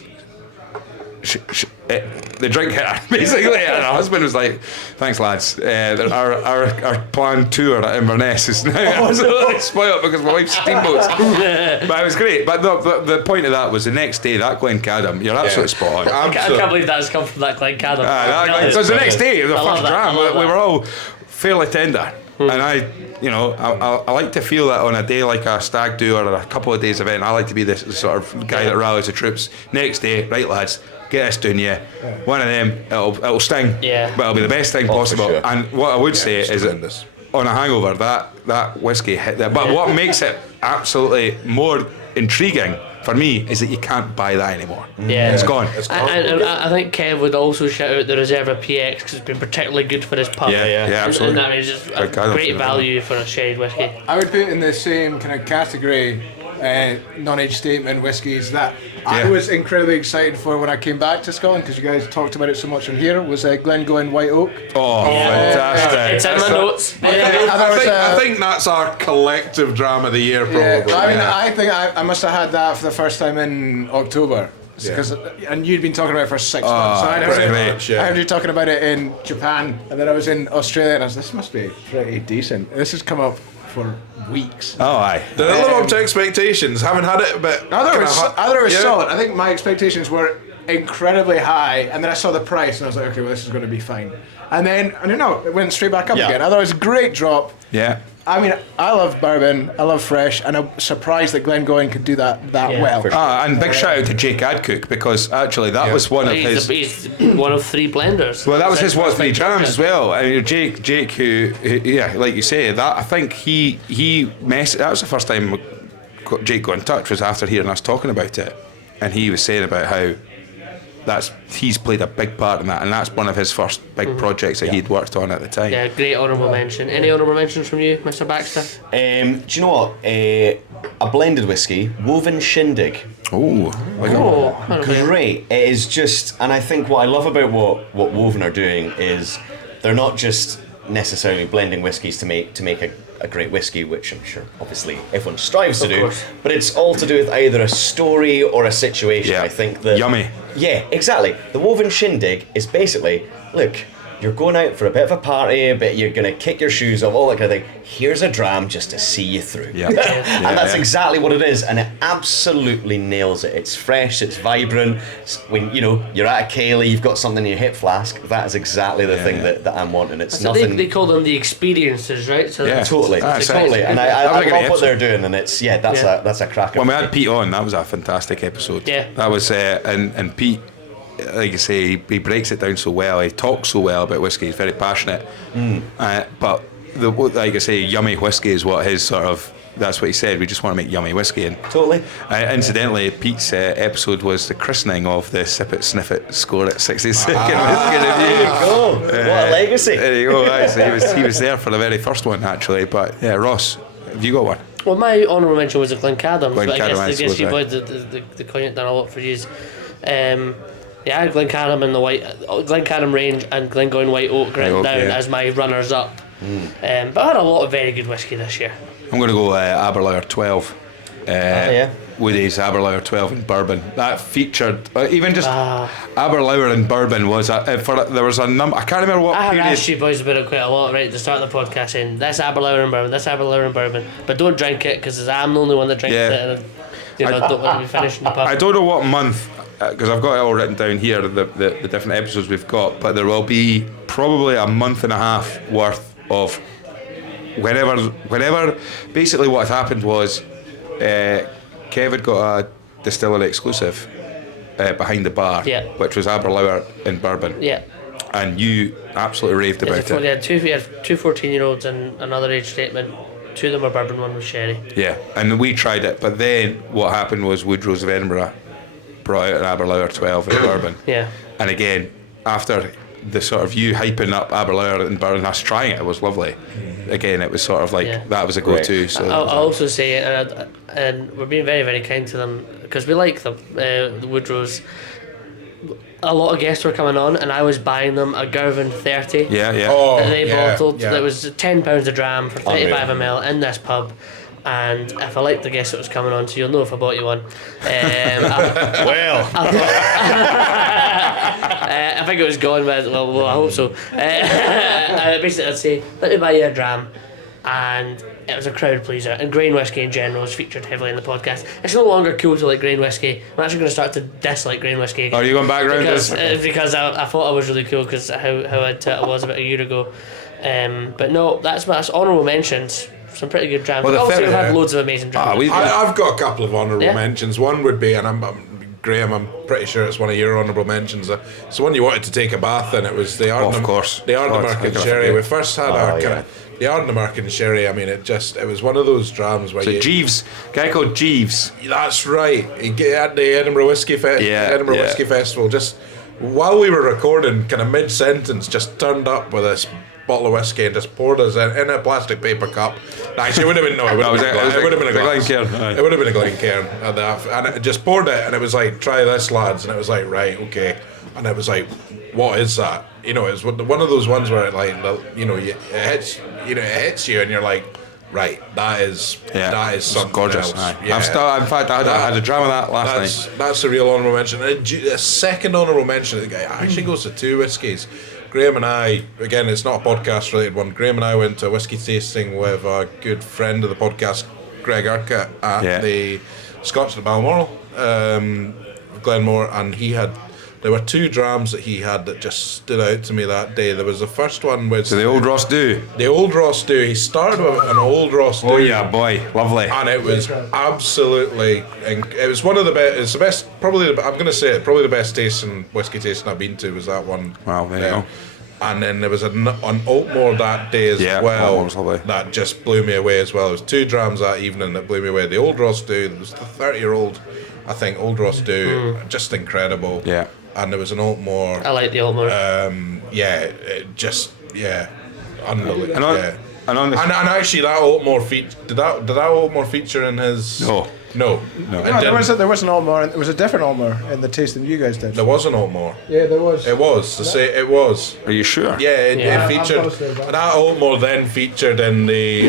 The drink hit her, basically, and her husband was like, "Thanks, lads. Our planned tour at Inverness is now absolutely spoiled because my wife's steamboats." But it was great. But the point of that was the next day, that Glencadam, you're absolutely spot on. I can't believe that's come from that Glencadam. Because the next day, the I love first that, dram, I love we that. were all fairly tender. And I like to feel that on a day like a stag do or a couple of days event. I like to be the sort of guy that rallies the troops. Next day, right, lads, get this doing you. One of them, it'll sting, but it'll be the best thing possible. Sure. And what I would say is that on a hangover, that whiskey hit that. But what makes it absolutely more intriguing for me is that you can't buy that anymore. Yeah, it's gone. And I think Kev would also shout out the Reserva PX because it's been particularly good for his pub. Yeah, absolutely. And that is just a great value for a sherry whiskey. I would put it in the same kind of category, non-age statement whiskies that I was incredibly excited for when I came back to Scotland, because you guys talked about it so much on here, was Glengoyne White Oak. Oh, fantastic. It's in my notes. I think that's our collective drama of the year, probably. I think I must have had that for the first time in October. And you'd been talking about it for 6 months. So I heard you talking about it in Japan, and then I was in Australia, and I was, this must be pretty decent. This has come up for weeks. Oh, aye. Did it live up to expectations? Haven't had it, but I thought it was solid. I think my expectations were incredibly high, and then I saw the price, and I was like, okay, well, this is going to be fine. And then, I don't know, it went straight back up again. I thought it was a great drop. Yeah. I mean, I love bourbon, I love fresh, and I'm surprised that Glengoyne could do that well. And big shout out to Jake Adcock, because actually that was one of his. He's one of 3 blenders. Well, that was his What's 3 drams as well. And Jake, who, like you say, that I think that was the first time Jake got in touch, was after hearing us talking about it, and he was saying about how he's played a big part in that, and that's one of his first big projects that he'd worked on at the time. Yeah, great honourable mention. Any honourable mentions from you, Mr. Baxter? Do you know what? A blended whiskey, Woven Shindig. Great. It is just, and I think what I love about what Woven are doing is they're not just necessarily blending whiskies to make a great whiskey, which I'm sure obviously everyone strives to do, but it's all to do with either a story or a situation. I think that yummy. Yeah, exactly. The Woven Shindig is basically, look, you're going out for a bit of a party, but you're going to kick your shoes off, all that kind of thing. Here's a dram just to see you through. And that's exactly what it is, and it absolutely nails it. It's fresh, it's vibrant. When you're at a Cayley, you've got something in your hip flask, that is exactly the thing that I'm wanting. It's so nothing. They call them the experiences, right? So Totally. And I love what they're doing, and it's that's a cracker. When we had Pete on, that was a fantastic episode. That was and Pete, like you say, he breaks it down so well. He talks so well about whiskey. He's very passionate. But like I say, yummy whiskey is what his sort of that's what he said. We just want to make yummy whiskey. And Totally. incidentally, Pete's episode was the christening of the Sip It Sniff It score at 62nd Whiskey Review. Go. What a legacy. There you go. So he was there for the very first one actually. But yeah, Ross, have you got one? Well, my honourable mention was a Glencadam, but I guess you was boys, the cognac done a lot for you. Yeah, I had Glencadam and the Glencadam range and Glengoyne White Oak written down as my runners up. But I had a lot of very good whiskey this year. I'm going to go Aberlour 12. Woody's Aberlour 12 in bourbon. That featured even just Aberlour in bourbon was there was a number. I can't remember what I period. have asked you boys about it quite a lot right at the start of the podcast, saying this Aberlour in bourbon, this Aberlour in bourbon, but don't drink it because I'm the only one that drinks it, and don't want to be finished in the pub. I don't know what month, because I've got it all written down here, the different episodes we've got, but there will be probably a month and a half worth of whenever basically what had happened was Kev had got a distillery exclusive behind the bar, which was Aberlour in bourbon. Yeah. And you absolutely raved about it. We had two 14-year-olds and another age statement. Two of them were bourbon, one was sherry. Yeah, and we tried it, but then what happened was Woodrow's of Edinburgh brought out an Aberlour 12 in bourbon. Yeah. And again, after the sort of you hyping up Aberlour in bourbon, us trying it, it was lovely. Again, it was sort of like that was a go-to. So I'll also say, and we're being very, very kind to them because we like them, the Woodrows. A lot of guests were coming on, and I was buying them a Girvan 30. Yeah. That they bottled. That was £10 a dram for 35ml in this pub. And if I liked the guest that was coming on, so you'll know if I bought you one. I think it was gone, but well, I hope so. Basically, I'd say, let me buy you a dram. And it was a crowd pleaser. And grain whiskey in general is featured heavily in the podcast. It's no longer cool to like grain whiskey. I'm actually going to start to dislike grain whiskey again. Are you going back around because I thought I was really cool because how I was about a year ago. But no, that's honourable mentions. Some pretty good drams. Well, obviously we've had loads of amazing drams. I've got a couple of honourable mentions. One would be, and Graham, I'm pretty sure it's one of your honourable mentions. It's the one you wanted to take a bath in. It was the Ardnamurchan Sherry. We first had the Ardnamurchan Sherry. I mean, it was one of those drams where Jeeves, a guy called Jeeves. That's right. He had the Edinburgh Whiskey Whiskey Festival. Just while we were recording, kind of mid-sentence, just turned up with this bottle of whiskey and just poured us in a plastic paper cup. Actually, it would have been it would have been a glass. It would have been a Glencairn, and it just poured it, and it was like, try this, lads, and it was like, right, okay, and it was like, what is that? You know, it's one of those ones where it it hits you, and you're like, right, that is something gorgeous. else. Yeah. In fact, I had a dram of that last night. That's a real honourable mention. A second honourable mention actually goes to two whiskies. Graham and I, again, it's not a podcast related one. Graham and I went to a whiskey tasting with a good friend of the podcast, Greg Urquhart, at the Scotch at Balmoral, Glenmore, and there were two drams that he had that just stood out to me that day. There was the first one with the Old Ross Dew. The Old Ross Dew. He started with an Old Ross Dew. Oh yeah, boy, lovely. And it was absolutely, it was one of the best. It's the best. Probably, I'm going to say it. Probably the best whiskey tasting I've been to was that one. Wow, there you go. And then there was an Oakmore that day as well. That just blew me away as well. There was two drams that evening that blew me away. The Old Ross Dew. There was the 30-year-old, I think, Old Ross Dew. Just incredible. Yeah. And there was an Oakmore. I like the Oakmore. Unbelievable. And actually, that Oakmore did that Oakmore feature in his? No. There was an Oakmore, and there was a different Oakmore in the tasting you guys did. There was an Oakmore. Yeah, there was. It was. It was. Are you sure? Yeah, it featured. That Oakmore then featured in the.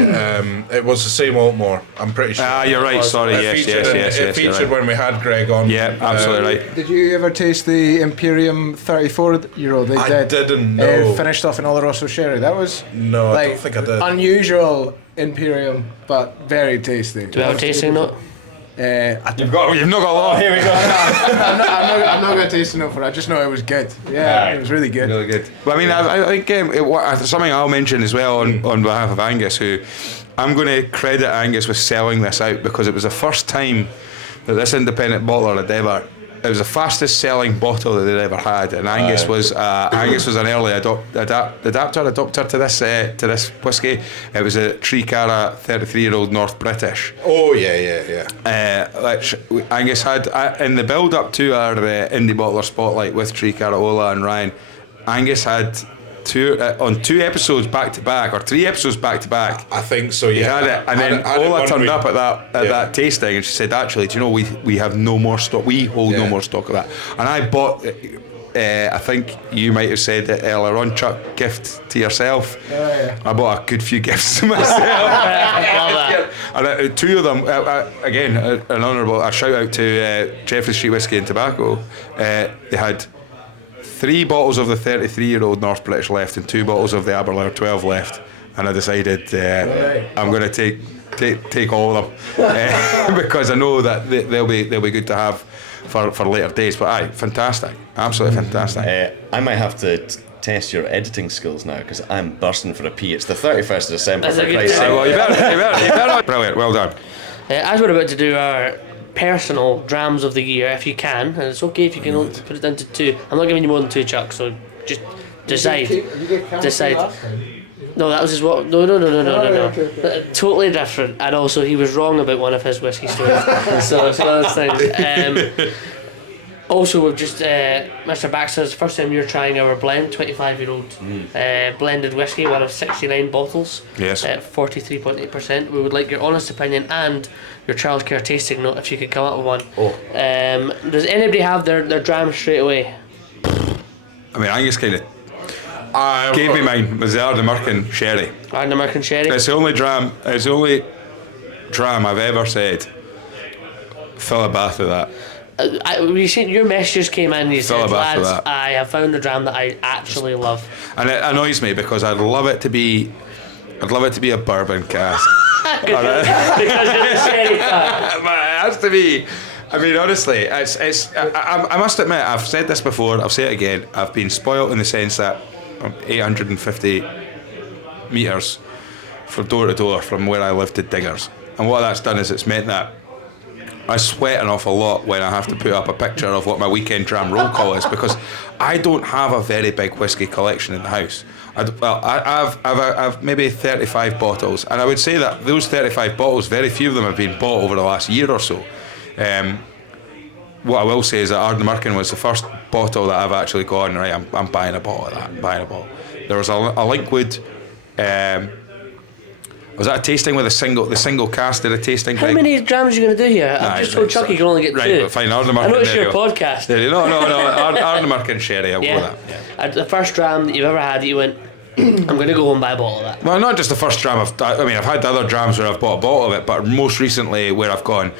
It was the same Oakmore. I'm pretty sure. You're right. Sorry. Yes. It featured when we had Greg on. Yeah, absolutely right. Did you ever taste the Imperium 34-year-old? I didn't know. Finished off in Oloroso sherry. That was I don't think I did. Unusual Imperium, but very tasty. Do we have a tasting note? You've not got a lot. Here we go. I'm not going to taste enough for it. I just know it was good. Yeah, it was really good. Really good. But I mean, I think something I'll mention as well on behalf of Angus, who I'm going to credit Angus with selling this out because it was the first time that this independent bottler had ever the fastest selling bottle that they'd ever had, and Angus was an early adopter to this whiskey. It was a Treecara 33-year-old North British. Oh yeah. Which Angus had in the build up to our indie bottler spotlight with Treecara, Ola and Ryan. Angus had on 2 episodes back to back, or 3 episodes back to back. I think so. He Yeah. had it, and then Ola turned up at that tasting, and she said, "Actually, do you know we have no more stock? We hold no more stock of that." And I bought. I think you might have said it earlier on, Chuck, gift to yourself. I bought a good few gifts to myself. And 2 of them, again, an honourable. A shout out to Jeffrey Street Whiskey and Tobacco. They had 3 bottles of the 33-year-old North British left and 2 bottles of the Aberlour 12 left, and I decided I'm going to take all of them because I know that they'll be good to have for later days. But aye, fantastic, absolutely fantastic. I might have to test your editing skills now because I'm bursting for a pee. It's the 31st of December. For Christ's sake. Well, you better. Brilliant, well done. As we're about to do our personal drams of the year, if you can, and it's okay if you can only put it down to 2. I'm not giving you more than 2, Chuck, so just decide. No, that was his what? No. Totally different. And also, he was wrong about one of his whiskey stories. so it's one of those things. Also, we've just Mr. Baxter's first time you're trying our blend, 25-year-old blended whiskey, one of 69 bottles. Yes. At 43.8%. We would like your honest opinion and your child care tasting note if you could come up with one. Does anybody have their dram straight away? I mean, Angus kind of gave me mine. Was the Ardnamurchan Sherry. Ardnamurchan Sherry. It's the only dram. It's the only dram I've ever said. Fill a bath of that. You see, your messages came in and you said, lads, that. I have found a dram that I actually love. And it annoys me because I'd love it to be a bourbon cask. Because you're the Sherry fan. But it has to be. I mean, honestly, I must admit, I've said this before, I'll say it again, I've been spoilt in the sense that I'm 850 metres from door to door from where I live to Diggers. And what that's done is it's meant that I sweat an awful lot when I have to put up a picture of what my weekend dram roll call is, because I don't have a very big whiskey collection in the house. I've maybe 35 bottles, and I would say that those 35 bottles, very few of them have been bought over the last year or so. What I will say is that Ardnamurchan was the first bottle that I've actually gone, right, I'm buying a bottle of that, buying a bottle. There was a Linkwood, was that a tasting with the single cast did a tasting? How many drams are you going to do here? I've just told Chuck you can only get 2. Right, fine, Ardnamurchan. I know it's your you go. podcast. No, Ardnamurchan Sherry, I'll go with that. The first dram that you've ever had that you went, I'm going to go home and buy a bottle of that. Well, not just the first dram. I've had other drams where I've bought a bottle of it, but most recently where I've gone,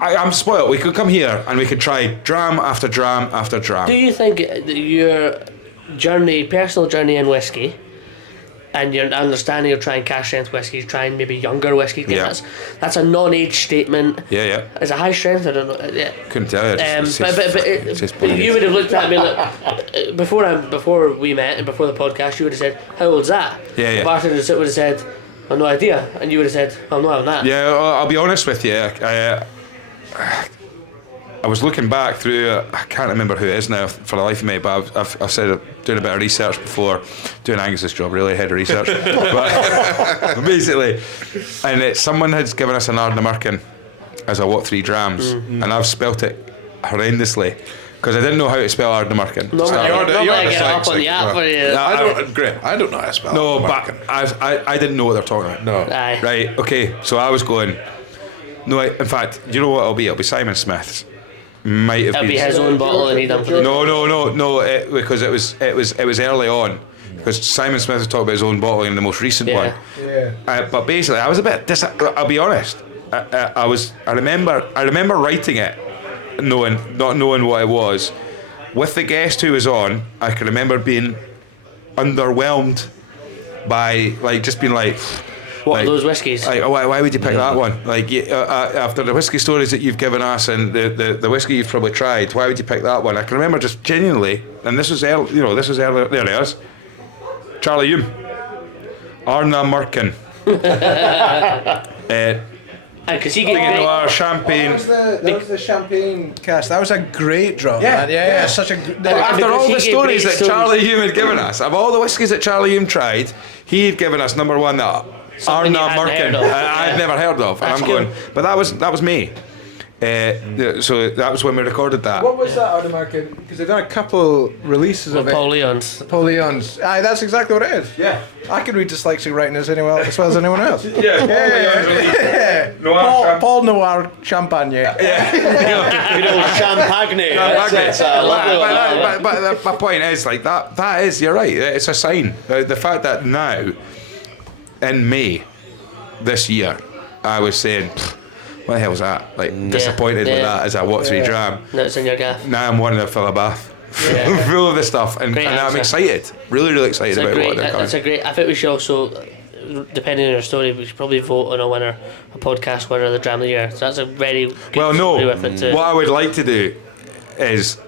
I'm spoiled. We could come here and we could try dram after dram after dram. Do you think that your personal journey in whiskey, and your understanding of trying cask strength whiskey, trying maybe younger whiskey, that's a non-age statement. Yeah. Is it high strength? I don't know. Yeah. Couldn't tell you. But you would have looked at me like before we met and before the podcast. You would have said, "How old's that?" Yeah. The bartender would have said, "I've no idea," and you would have said, "I'm not having that." Yeah, I'll be honest with you. I was looking back through. I can't remember who it is now for the life of me, but I've said doing a bit of research before doing Angus's job. Really, head of research, but basically, and someone had given us an Ardnamurchan as a 3 drams, and I've spelt it horrendously because I didn't know how to spell Ardnamurchan. I get up on the app for you. I don't know how to spell. No, but I didn't know what they're talking about. No. Aye. Right. Okay. So I was going. No. In fact, you know what it'll be? It'll be Simon Smith's. Might have It'll been be his own bottle and he done for the No. Because it was early on. Because Simon Smith was talking about his own bottle in the most recent one. Yeah. But basically, I was a bit. I'll be honest. I remember writing it, not knowing what it was. With the guest who was on, I can remember being underwhelmed by just being like. What are those whiskies? Why would you pick that one? After the whiskey stories that you've given us and the whiskey you've probably tried, why would you pick that one? I can remember just genuinely, and this was early. There it is. Charlie Hume, Ardnamurchan. because he Pinot gets Noir, champagne. That was the champagne cast. That was a great drop. Yeah, man. Yeah. Such a. After because all he the gave stories great that Charlie stories. Hume had given us, of all the whiskies that Charlie Hume tried, he had given us number one that Something you Arna hadn't Merkin heard of. I'd never heard of. And That's I'm going, good. but that was me. So that was when we recorded that. What was that Audemars? Because they've done a couple releases of it. Paul Leon's. Paul Leon's. Aye, that's exactly what it is. Yeah. I can read dyslexic writing as well as anyone else. Yeah. Paul Noir Champagne. Good old champagne. That's a lovely one. But my point is, like, that is, you're right, it's a sign. The fact that now, in May this year, I was saying, what the hell was that? Like, disappointed with that as a What 3 dram. No, it's in your gaff. Now I'm wanting to fill a bath. Yeah. Full of this stuff, and Great I'm answer. excited, really excited about what they're coming. That's a great. I think we should also, depending on your story, we should probably vote on a podcast winner of the Dram of the Year. So that's a very good Well, no. story with it too. What I would like to do is,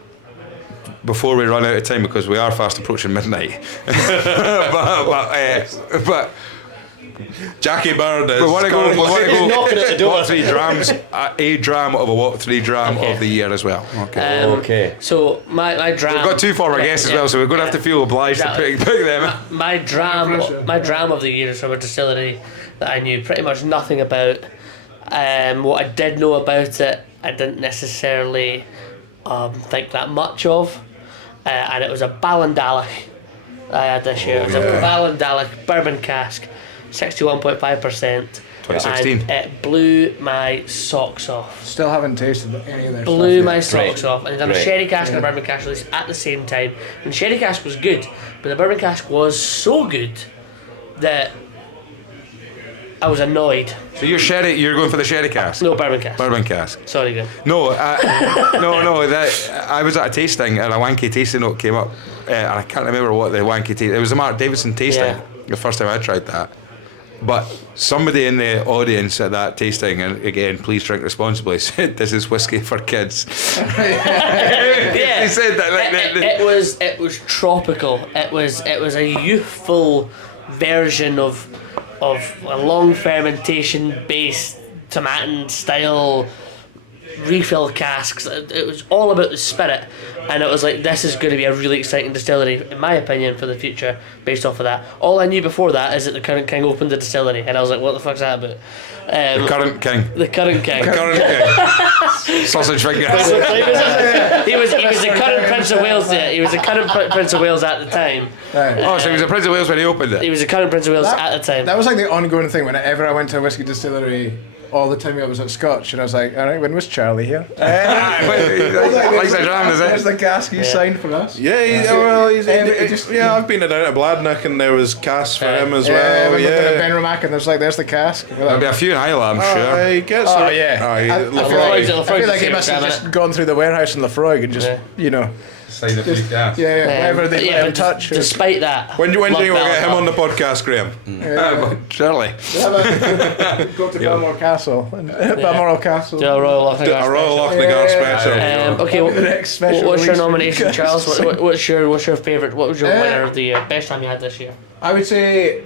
before we run out of time, because we are fast approaching midnight, but Jackie Bird is. we want to go. knocking at the door. What 3 drams? A dram of a What 3 dram Okay. of the year as well. Okay. Okay. So my dram. We've got 2 former guests as well, so we're going to have to feel obliged to pick them. My dram of the year is from a distillery that I knew pretty much nothing about. What I did know about it, I didn't necessarily think that much of, and it was a Ballindalloch I had this year. It was a Ballindalloch bourbon cask, 61.5%. 2016. And it blew my socks off. Still haven't tasted any of their Blew stuff my yet. socks off. And done a Great. sherry cask and a bourbon cask release at the same time. And sherry cask was good, but the bourbon cask was so good that I was annoyed. So you're going for the sherry cask? No, bourbon cask. Bourbon cask. Sorry, good. No, no. That I was at a tasting and a wanky tasting note came up, and I can't remember what the wanky tasting. It was a Mark Davidson tasting. Yeah. The first time I tried that. But somebody in the audience at that tasting, and again, please drink responsibly, said this is whiskey for kids. Yeah. He said that. It was tropical. It was a youthful version of a long fermentation based tomatin style refill casks. It was all about the spirit, and it was like, this is going to be a really exciting distillery, in my opinion, for the future, based off of that. All I knew before that is that the current king opened the distillery, and I was like, what the fuck's that about? The current king. The current king. Current king. Sausage fingers. He was the current Prince of Wales there. He was the current Prince of Wales at the time. Oh, so he was a Prince of Wales when he opened it. He was the current Prince of Wales at the time. That was like the ongoing thing whenever I went to a whiskey distillery. All the time I was at Scotch, and I was like, all right, when was Charlie here? Likes a dram, is There's it? the cask he signed for us. Yeah, Just- I've been down at Bladnoch and there was casks for him as I well. remember Yeah. Ben Romack, and there's the cask. There'll be a few in Isla, I'm sure. He gets Oh it. yeah. Aye, I Lefroy. feel like he must have just gone through the warehouse in Lefroy and just, Sign a few gas. whatever they let him but touch. despite that, When do you love get him on the Ballinol. podcast, Graham? Surely. Go to Balmoral Castle. Balmoral Castle. Do a Royal Loch A Royal Lochnagar special. Okay, The next special what's your release. nomination, Charles? What's your favourite? What was your winner of the year? Best time you had this year? I would say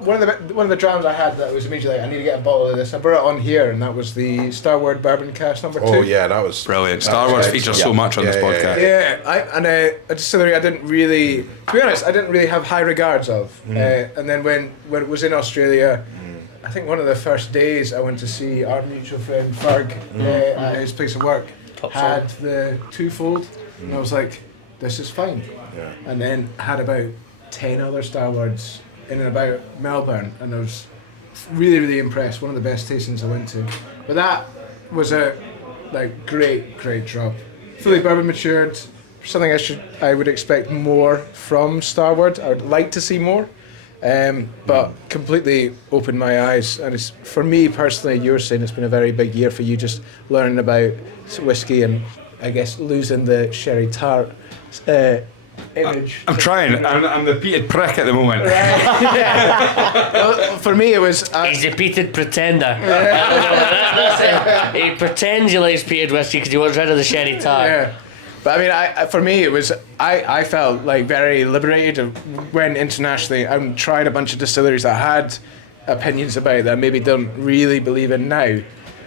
one of the drams I had that was immediately like, I need to get a bottle of this. I brought it on here, and that was the Starward Bourbon Cask number 2. Oh yeah, that was Brilliant. Star Wars features so much on this podcast. Yeah, a distillery I didn't really, to be honest, I didn't really have high regards of. And then when it was in Australia, I think one of the first days I went to see our mutual friend Ferg at his place of work Top had the twofold, and I was like, this is fine. Yeah. And then I had about 10 other Starwards in and about Melbourne, and I was really impressed. One of the best tastings I went to. But that was a great drop. Fully bourbon matured. Something I would expect more from Starward. I would like to see more, but completely opened my eyes. And it's, for me personally, you were saying it's been a very big year for you, just learning about whiskey and I guess losing the sherry tart image. I'm trying. I'm the peated prick at the moment. Well, for me, it was. He's a peated pretender. That's it. He pretends he likes peated whiskey because he wants rid of the sherry tart. Yeah. But I mean, for me, it was. I felt like very liberated. Went internationally and tried a bunch of distilleries that had opinions about that I maybe don't really believe in now,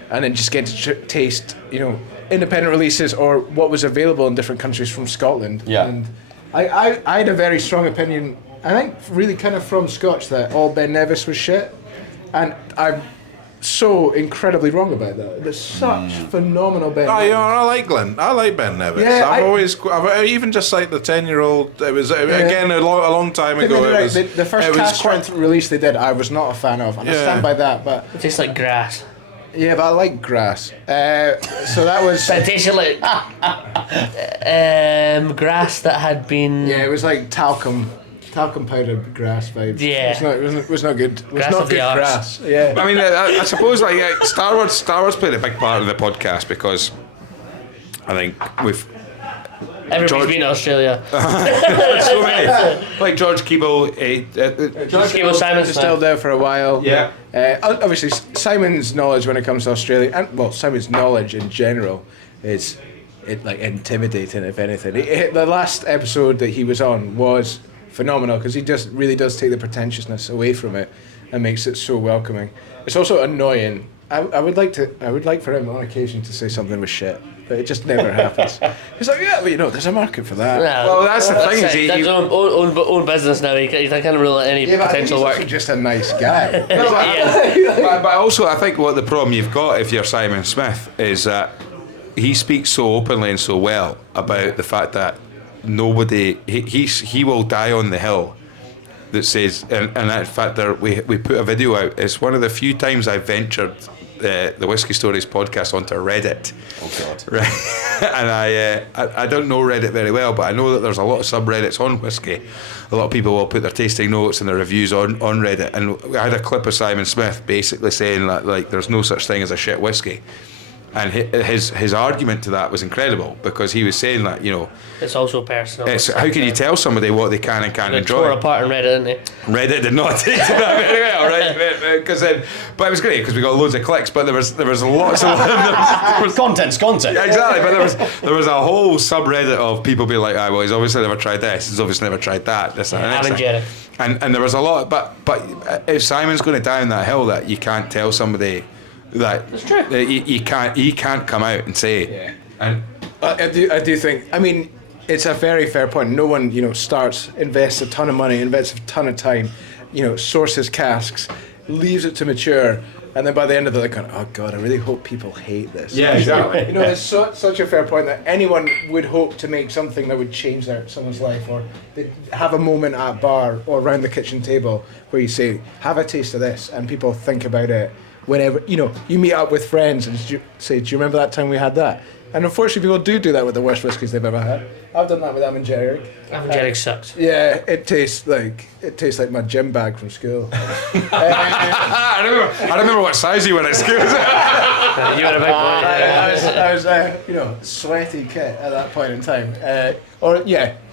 and then just get to taste, independent releases or what was available in different countries from Scotland. Yeah. And I had a very strong opinion, I think really kind of from Scotch, that all Ben Nevis was shit. And I'm so incredibly wrong about that. There's such phenomenal Ben Nevis. I like Ben Nevis. Yeah, I've even just like the 10-year-old. It was again a long time ago. The first cast strength release they did, I was not a fan of, and I stand by that. But It tastes like grass. yeah, but I like grass. So that was. But it tasted like grass that had been. Yeah, it was like talcum powdered grass vibes. Yeah. It was not good. It was Grass not of the good arts. grass. Yeah. I mean, I suppose Star Wars played a big part of the podcast because I think we've Everybody's been in Australia. so many, like George Keeble, George Cable, Simon Still Smith. there for a while. Yeah. Obviously, Simon's knowledge when it comes to Australia, and Simon's knowledge in general is intimidating, if anything. The last episode that he was on was phenomenal because he just really does take the pretentiousness away from it and makes it so welcoming. It's also annoying. I would like for him on occasion to say something was shit, but it just never happens. He's like, yeah, but there's a market for that. Yeah, Well, that's the thing, is that's his own business now. He can't rule out any Yeah, but I think potential he's work. also just a nice guy. but also I think what the problem you've got if you're Simon Smith is that he speaks so openly and so well about the fact that nobody he will die on the hill that says, and in fact we put a video out. It's one of the few times I ventured the Whisky Stories podcast onto Reddit. Oh God! Right, and I don't know Reddit very well, but I know that there's a lot of subreddits on whiskey. A lot of people will put their tasting notes and their reviews on Reddit, and I had a clip of Simon Smith basically saying that like there's no such thing as a shit whiskey. And his argument to that was incredible because he was saying that It's also personal. how can you tell somebody what they can and can't They tore enjoy? apart on Reddit, didn't they? Reddit did not take to that very well, right? But it was great because we got loads of clicks. But there was lots of there was Content's content. exactly. But there was a whole subreddit of people being like, well, he's obviously never tried this. He's obviously never tried that. This, that, and the next thing. And there was a lot. But if Simon's going to die on that hill, that you can't tell somebody. That's true. That he can't come out and say. Yeah. And I do think. I mean, it's a very fair point. No one, invests a ton of money, invests a ton of time, sources casks, leaves it to mature, and then by the end of it, they're going, oh God, I really hope people hate this. Yeah, exactly. It's such a fair point that anyone would hope to make something that would change someone's life, or they'd have a moment at a bar or around the kitchen table where you say, have a taste of this, and people think about it. Whenever you meet up with friends and say, do you remember that time we had that? And unfortunately, people do that with the worst whiskies they've ever had. I've done that with Amangeric. Amangeric sucks. Yeah, it tastes like my gym bag from school. I remember what size you were at school. You had a big boy. I was sweaty kit at that point in time.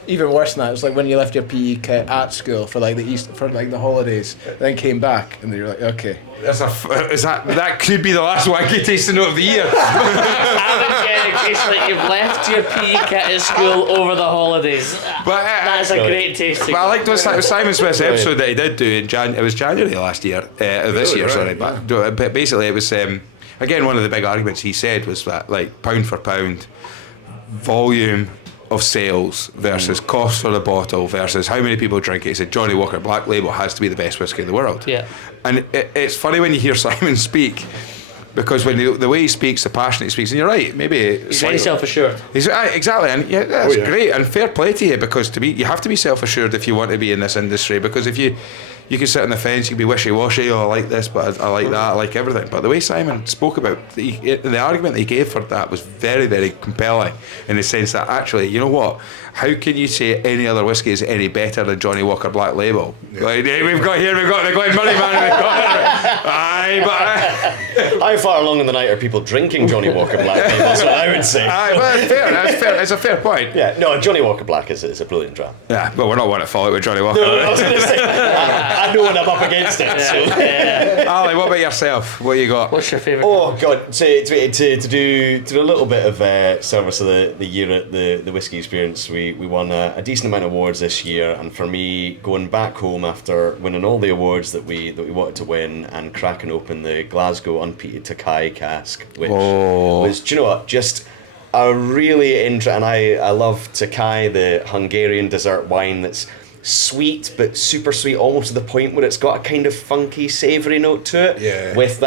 Even worse than that, it was like when you left your PE kit at school for like the holidays, then came back and you're like, okay. That could be the last wacky tasting note of the year. Amangeric tastes like you've left your PE kit at school over the holidays. But That's a great tasting. But I liked Simon Smith's episode that he did do in it was January last year, this year, right, sorry. yeah. But basically, it was again one of the big arguments he said was that like pound for pound, volume of sales versus cost for the bottle versus how many people drink it. He said Johnny Walker Black Label has to be the best whiskey in the world. Yeah. And it's funny when you hear Simon speak, because when the way he speaks, the passion he speaks, and you're right, maybe He's very self-assured. He's exactly, and that's great, and fair play to you, because you have to be self-assured if you want to be in this industry, because if you can sit on the fence, you can be wishy-washy, I like this, but I like that, I like everything. But the way Simon spoke about the argument that he gave for that was very, very compelling, in the sense that actually, you know what, how can you say any other whiskey is any better than Johnny Walker Black Label? Yeah. Like, we've got the Glen Murray man. Aye, but How far along in the night are people drinking Johnny Walker Black? That's what I would say. aye, well, that's fair. It's a fair point. Yeah, no, Johnny Walker Black is a brilliant dram. Yeah, well, we're not one to follow it with Johnny Walker. No, I was going to say, I I know when I'm up against it. So. Ali, what about yourself? What you got? What's your favourite? Oh God! To do a little bit of service of the year at the Whisky Experience, we won a decent amount of awards this year, and for me, going back home after winning all the awards that we wanted to win and cracking open the Glasgow unpeated Takai cask, which was, do you know what, just a really interesting. And I love Takai, the Hungarian dessert wine that's sweet but super sweet, almost to the point where it's got a kind of funky savoury note to it. Yeah. With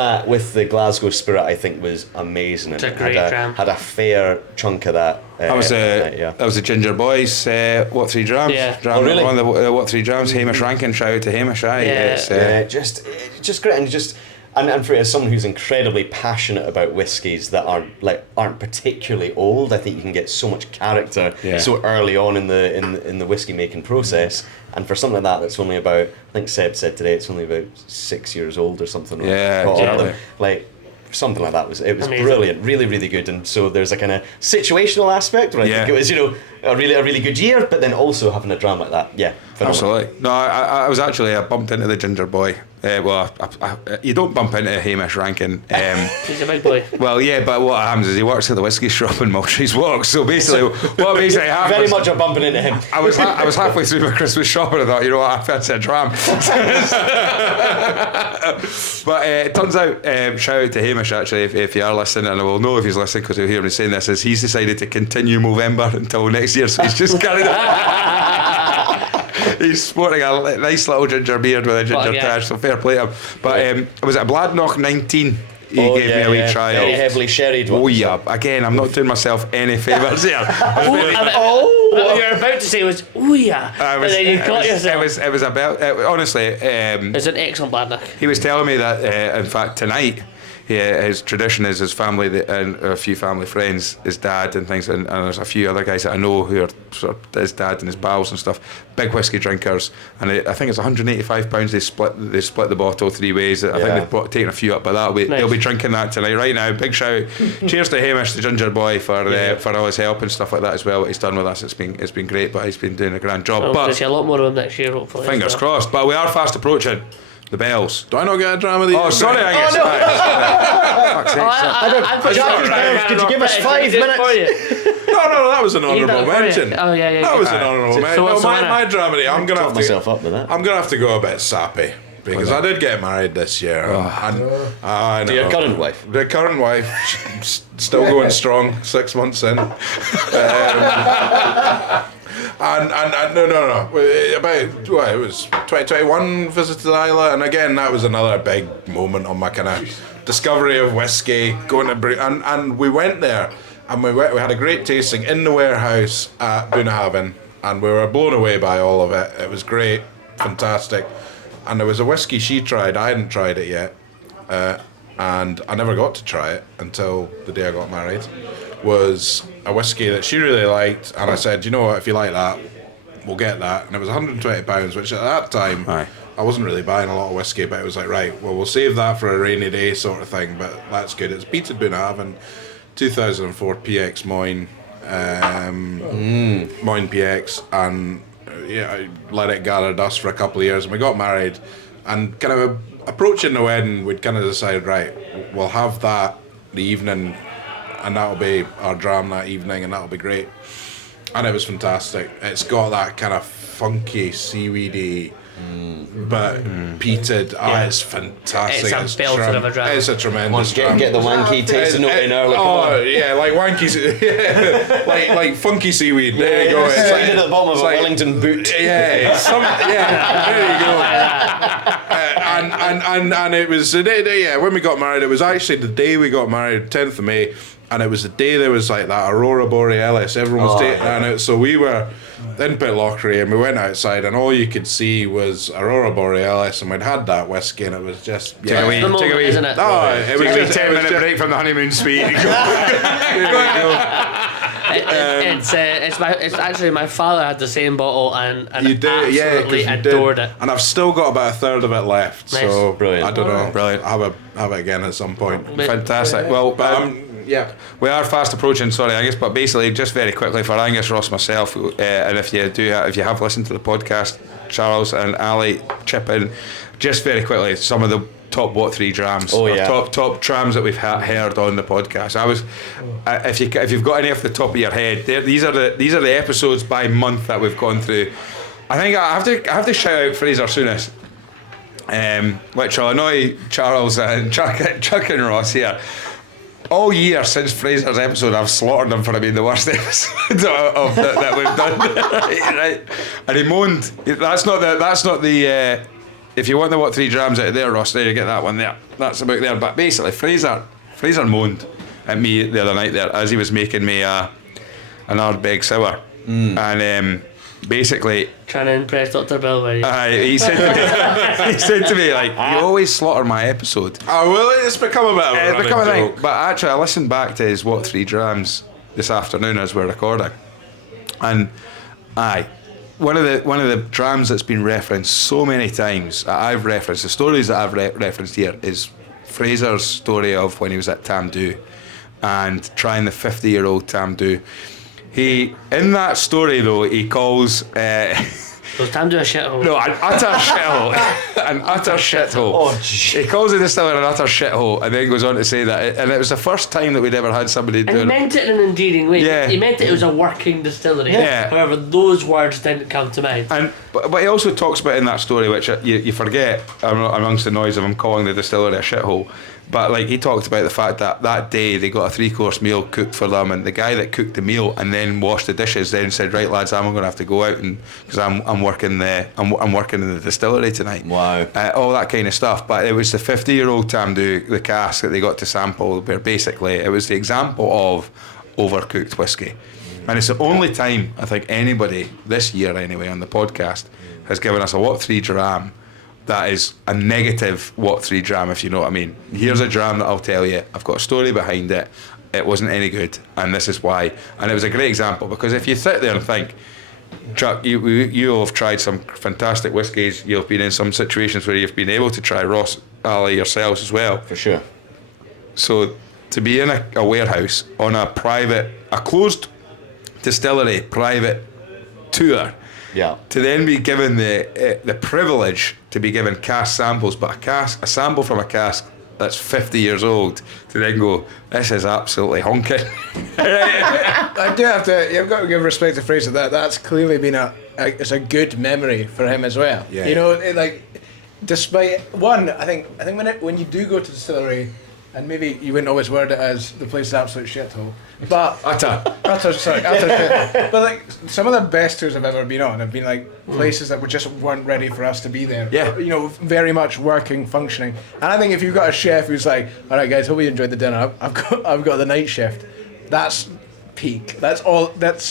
the Glasgow spirit, I think was amazing. It's a And great dram. had a fair chunk of that. That was the Ginger Boys. What Three Drams? Yeah. Dram, Oh, really? One of the What Three Drams. Hamish Rankin. Shout out to Hamish. Aye. Yeah. It's, Just great, and just. And for as someone who's incredibly passionate about whiskies that aren't particularly old, I think you can get so much character so early on in the whiskey making process. And for something like that, that's only about, I think Seb said today, it's only about 6 years old or something. Yeah, Got all of them. exactly. Like something like that was Amazing. brilliant, really really good. And so there's a kind of situational aspect where I think it was a really good year, but then also having a dram like that, phenomenal. Absolutely. No, I was actually, I bumped into the Ginger Boy. You don't bump into Hamish Rankin. He's a big boy. Well, yeah, but what happens is he works at the whiskey shop in Multrees Walk. So basically, what basically happened? Very much a bumping into him. I was halfway through my Christmas shopping and I thought, you know what, I fancy a dram. But it turns out, shout out to Hamish actually, if you are listening, and I will know if he's listening because he'll hear me saying this, is he's decided to continue Movember until next year, so he's just carried on. He's sporting a nice little ginger beard with a ginger tash, so fair play to him. But was it a Bladnoch 19? He gave me a wee try. Very heavily sherried one. Oh yeah, again, I'm not doing myself any favours here. What you're about to say was, ooh yeah, and then you caught yourself. It was about, honestly, It's an excellent Bladnoch. he was telling me that, in fact, tonight, his tradition is his family and a few family friends, his dad and things, and there's a few other guys that I know who are sort of his dad and his pals and stuff, big whiskey drinkers, and I think it's £185 they split the bottle 3 ways. I think they've taken a few up, but they'll be drinking that tonight. Right now, big shout, cheers to Hamish the Ginger Boy for all his help and stuff like that as well. What he's done with us, it's been great, but he's been doing a grand job. We'll But see a lot more of him next year, hopefully. fingers crossed. But we are fast approaching the bells. Do I not get a dram of these? Oh, sorry, I guess. Could you give us 5 minutes? No, that was an honourable mention. Oh yeah. That was an honourable mention. No, what's the my winner? dramedy, I'm gonna have myself up with that. I'm gonna have to go a bit sappy because I did get married this year. And I know. To your current wife? The current wife, still going strong, 6 months in. And no. About it was 2021 visited Isla, and again that was another big moment on my kind of discovery of whiskey. Going to and we went there, and we had a great tasting in the warehouse at Bunnahabhain, and we were blown away by all of it. It was great, fantastic, and there was a whiskey she tried. I hadn't tried it yet, and I never got to try it until the day I got married. Was a whiskey that she really liked, and I said, you know what, if you like that, we'll get that. And it was £120, which at that time I wasn't really buying a lot of whiskey, but it was like, right, well, we'll save that for a rainy day sort of thing, but that's good. It's Peated Bunnahabhain, 2004 PX Moyne, Moyne PX, and I let it gather dust for a couple of years, and we got married, and kind of approaching the wedding, we'd kind of decided, right, we'll have that the evening, and that'll be our dram that evening, and that'll be great. And it was fantastic. It's got that kind of funky seaweedy, but peated. It's fantastic. It's a belter of a dram. It's a tremendous dram. Get the wanky tasting note in early. Like wanky, like funky seaweed. There you go. It's Like at the bottom of a Wellington boot. There you go. And it was the day, when we got married. It was actually the day we got married, 10th of May. And it was the day there was like that Aurora Borealis. Everyone was taking on it. So we were in Pitlochry and we went outside and all you could see was Aurora Borealis, and we'd had that whiskey and it was just... Take away, isn't it? No, it was just... 10-minute break from the honeymoon suite. It's actually my father had the same bottle and You did, absolutely adored it. And I've still got about a third of it left. Nice. So Brilliant. I don't know. Brilliant. I'll have it again at some point. Fantastic. Well, But Yeah. We are fast approaching, sorry Angus, but basically just very quickly for Angus, Ross, myself, and if you have listened to the podcast, Charles and Ali, chip in just very quickly some of the top three drams, top drams that we've heard on the podcast. If you've got any off the top of your head, these are the episodes by month that we've gone through. I think I have to shout out Fraser Souness, which will annoy Charles and Chuck and Ross here. All year since Fraser's episode, I've slaughtered him for being the worst episode that we've done. Right? And he moaned. That's not the. If you want the three drams out of there, Ross, there you get that one there. That's about there. But basically, Fraser moaned at me the other night there as he was making me an Ardbeg sour, and basically trying to impress Dr. Bill, were you? he said to me, like, you always slaughter my episode. Oh well, it's become a bit of a running joke. But actually, I listened back to his three drams this afternoon as we're recording, and one of the drams that's been referenced so many times, I've referenced the stories that I've referenced here, is Fraser's story of when he was at Tamdhu and trying the 50-year-old Tamdhu. He, in that story though, he calls Was Tamdhu a shithole? no, an utter shithole. An utter shithole. Oh, gee. He calls the distillery an utter shithole and then goes on to say that, and it was the first time that we'd ever had somebody And do he it. meant it in an endearing way. Yeah. He meant it was a working distillery. Yeah. However, those words didn't come to mind. But he also talks about in that story, which you forget amongst the noise of him calling the distillery a shithole. But like, he talked about the fact that day they got a 3-course meal cooked for them, and the guy that cooked the meal and then washed the dishes then said, "Right lads, I'm going to have to go out and because I'm working I'm working in the distillery tonight." Wow. All that kind of stuff. But it was the 50-year-old Tamdhu, the cask that they got to sample, where basically it was the example of overcooked whiskey. And it's the only time I think anybody this year anyway on the podcast has given us a 3 dram that is a negative 3 dram, if you know what I mean. Here's a dram that I'll tell you, I've got a story behind it, it wasn't any good, and this is why. And it was a great example, because if you sit there and think, Chuck, you have tried some fantastic whiskies, you've been in some situations where you've been able to try, Ross, Ali, yourselves as well. For sure. So to be in a warehouse on a closed distillery private tour, Yeah. to then be given the privilege to be given cask samples, but a sample from a cask that's 50 years old, to then go, this is absolutely honking. I do have to. You've got to give respect to Fraser. That's clearly been it's a good memory for him as well. Yeah. You know, despite I think when you do go to the distillery, and maybe you wouldn't always word it as the place is an absolute shithole, but utter shithole. But like some of the best tours I've ever been on have been like places that just weren't ready for us to be there. Yeah. You know, very much working, functioning. And I think if you've got a chef who's like, all right guys, hope you enjoyed the dinner. I've got the night shift. That's peak. That's all. That's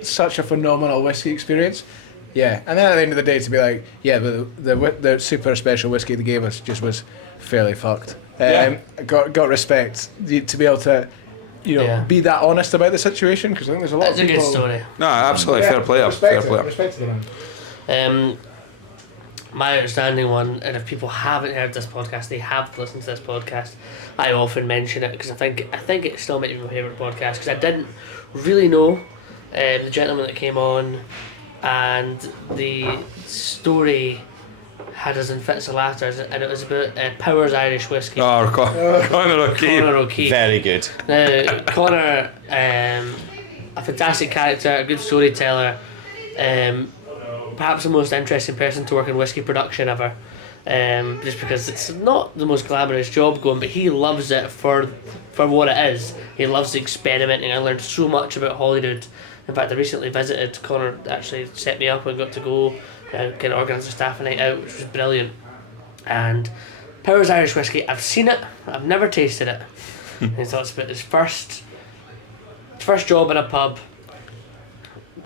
such a phenomenal whiskey experience. Yeah. And then at the end of the day, to be like, yeah, the super special whiskey they gave us just was fairly fucked. Got respect to be able to, be that honest about the situation, because I think there's a lot That's of people. a good story. No, absolutely, fair play. Fair play. Respect to the man. My outstanding one, and if people haven't heard this podcast, they have to listen to this podcast. I often mention it because I think it still might be my favourite podcast, because I didn't really know the gentleman that came on, and the story had us in fits of laughter, and it was about Powers Irish Whiskey. Oh, Conor O'Keefe. Conor O'Keefe. Very good. Now, Conor, a fantastic character, a good storyteller, perhaps the most interesting person to work in whiskey production ever, just because it's not the most glamorous job going, but he loves it for what it is. He loves experimenting. I learned so much about Holyrood. In fact, I recently visited. Conor actually set me up and got to go kind of organise a staff night out, which was brilliant. And Powers Irish Whiskey, I've seen it, I've never tasted it. And he talks about his first job in a pub.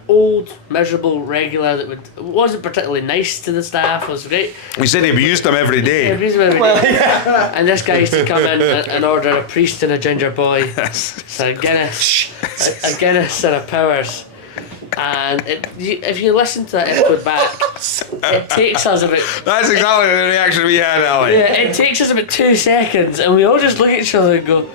Old, miserable regular that wasn't particularly nice to the staff, was great. We said he abused them every day. And this guy used to come in and order a priest and a ginger boy, so a Guinness and a Powers. And if you listen to that episode back, it takes us about... That's exactly the reaction we had, Ali. Yeah, it takes us about 2 seconds, and we all just look at each other and go,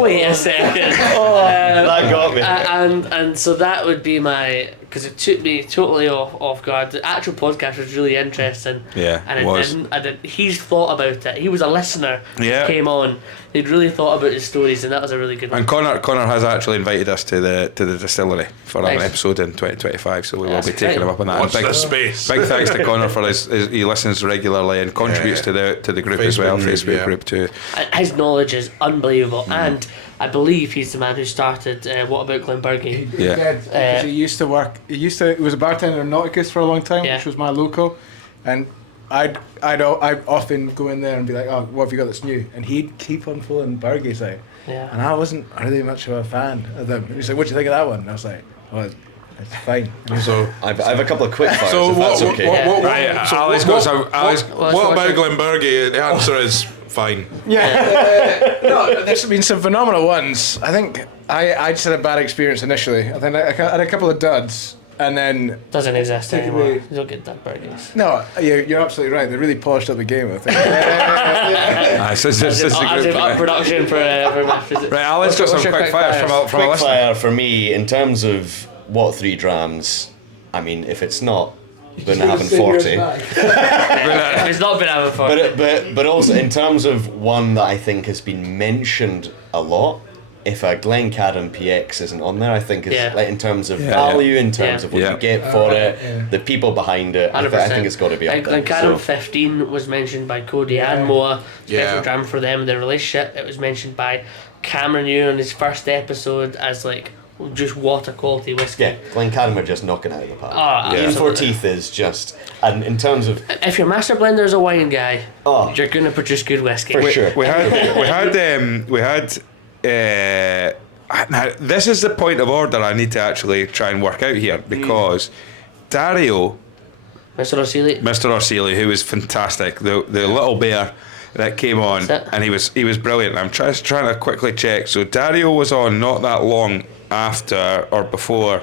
wait a second. That got me. And so that would be my, because it took me totally off guard. The actual podcast was really interesting. Yeah, and it was. He's thought about it. He was a listener. Yeah. Came on. He'd really thought about his stories, and that was a really good one. And Connor has actually invited us to the distillery for an Nice. episode in 2025, so we will That's be taking him up on that. Watch And this space. Big thanks to Connor for his he listens regularly and contributes to the group as well, Facebook group too. His knowledge is unbelievable, and I believe he's the man who started What About Glenburgie? He Yeah. did, 'cause he used to work. He was a bartender in Nauticus for a long time, Yeah. which was my local, and I'd often go in there and be like, "Oh, what have you got that's new?" And he'd keep on pulling Burgies out, Yeah. and I wasn't really much of a fan of them. He was like, "What do you think of that one?" And I was like, "Oh, it's fine." So, I have a couple of quick fires. so if that's okay. Right, Ali's got some. Ali's, what about Glenburgie? The answer is fine. No, there's been some phenomenal ones. I think I just had a bad experience initially. I think I had a couple of duds, and then Doesn't exist Take anymore. away- You don't get that burgers. no, you're absolutely right. They really polished up the game, I think. this is the As group. in up production for Math. Right, Ali's got some what's your quick quick fires fires? from a Quick listener. fire for me in terms of what 3 drams. I mean, if it's not been having 40, It's not been having fun. but also in terms of one that I think has been mentioned a lot. If a Glencairn PX isn't on there, I think is Yeah. like in terms of Yeah. value, in terms Yeah. of what Yeah. you get for it, yeah. the people behind it. I 100%. think it's got to be up there. Glencairn So, 15 was mentioned by Cody and Moa. Special Yeah. dram for them, their relationship. It was mentioned by Cameron Ewan on his first episode as like just water quality whiskey. yeah, Glencairn are just knocking it out of the park. Oh, Ian absolutely. Forteeth is just, and in terms of If your master blender is a wine guy, Oh. you're gonna produce good whiskey. For sure. We had. Now, this is the point of order I need to actually try and work out here because Dario, Mr. O'Seeley. Mr. Orsili, who was fantastic, the little bear that came on, That's it. and he was brilliant. I'm trying to quickly check. So Dario was on not that long after or before.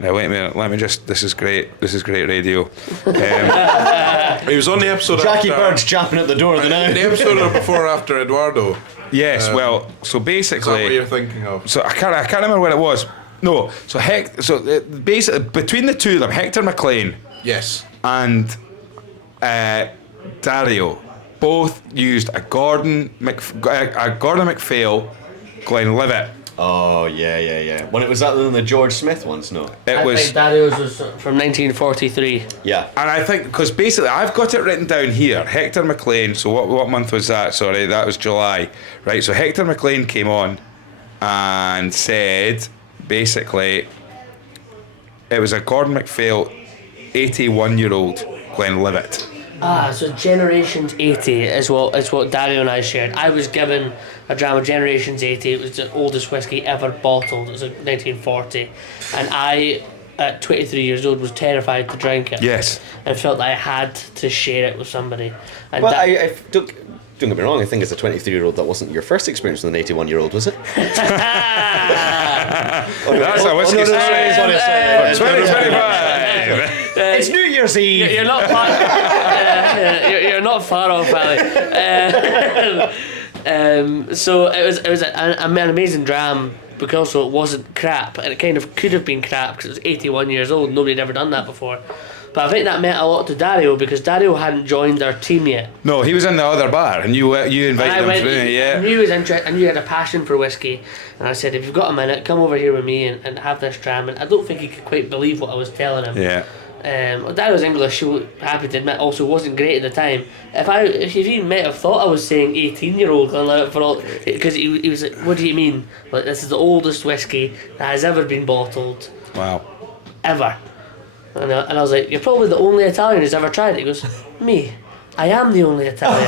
Now wait a minute. Let me just. This is great. This is great radio. He was on the episode Jackie after, Bird's champing at the door of the now. the episode of before or after Eduardo. Yes. Well. So Is that what basically. you're thinking of? So I can't remember what it was. No. So basically between the two of them, Hector McLean Yes. and Dario both used a Gordon MacPhail Glenlivet. Oh yeah. When it was that than the George Smith ones, no. It I was. think Dario's was from 1943. Yeah. And I think, because basically I've got it written down here, Hector McLean, so what month was that? Sorry, that was July. Right, so Hector McLean came on and said, basically, it was a Gordon MacPhail 81-year-old Glenlivet. So Generations 80 is what Dario and I shared. I was given a dram of Generations 80. It was the oldest whiskey ever bottled. It was like 1940, and I, at 23 years old, was terrified to drink it. Yes. And felt that I had to share it with somebody. And Well, that, I don't get me wrong. I think as a 23-year-old, that wasn't your first experience with an 81-year-old, was it? That's a whiskey story. What I say. 2025. It's New Year's Eve. you're not far. You're not far off, Ali. So it was an amazing dram, because also it wasn't crap, and it kind of could have been crap because it was 81 years old. Nobody had ever done that before. But I think that meant a lot to Dario, because Dario hadn't joined our team yet. No, he was in the other bar, and you And invited I him went, through. I Yeah. knew he was interested. I knew he had a passion for whiskey, and I said, "If you've got a minute, come over here with me and have this dram." And I don't think he could quite believe what I was telling him. Yeah. Dario's English, so happy to admit, also wasn't great at the time. If he might have thought I was saying 18-year-old for all, because he was like, "What do you mean? Like, this is the oldest whiskey that has ever been bottled, Wow. ever." And I was like, "You're probably the only Italian who's ever tried it." He goes, "Me, I am the only Italian."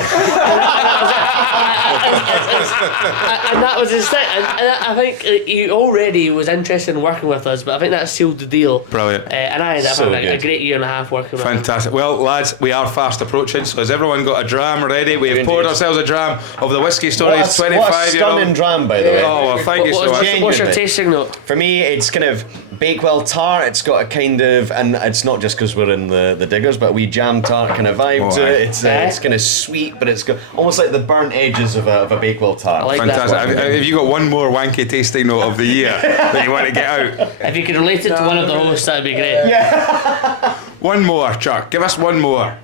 And that was his thing. And I think he already was interested in working with us, but I think that sealed the deal. Brilliant. And I ended up So having a good. great year and a half working with him. Fantastic. Well, lads, we are fast approaching. So has everyone got a dram ready? We have Indeed. poured ourselves a dram of the Whisky Stories What a 25-year-old. stunning dram, by the way. Oh, well, thank you so much. What's your Genuinely. tasting note? For me, it's kind of Bakewell tart. It's got a kind of, and it's not just because we're in the diggers, but a wee jam tart kind of vibe to it. It's kind of sweet, but it's got almost like the burnt edges of a Bakewell tart. I like Fantastic. that. Have you got one more wanky tasting note of the year that you want to get out? If you could relate it to one of the hosts, that'd be great. Yeah. One more, Chuck. Give us one more.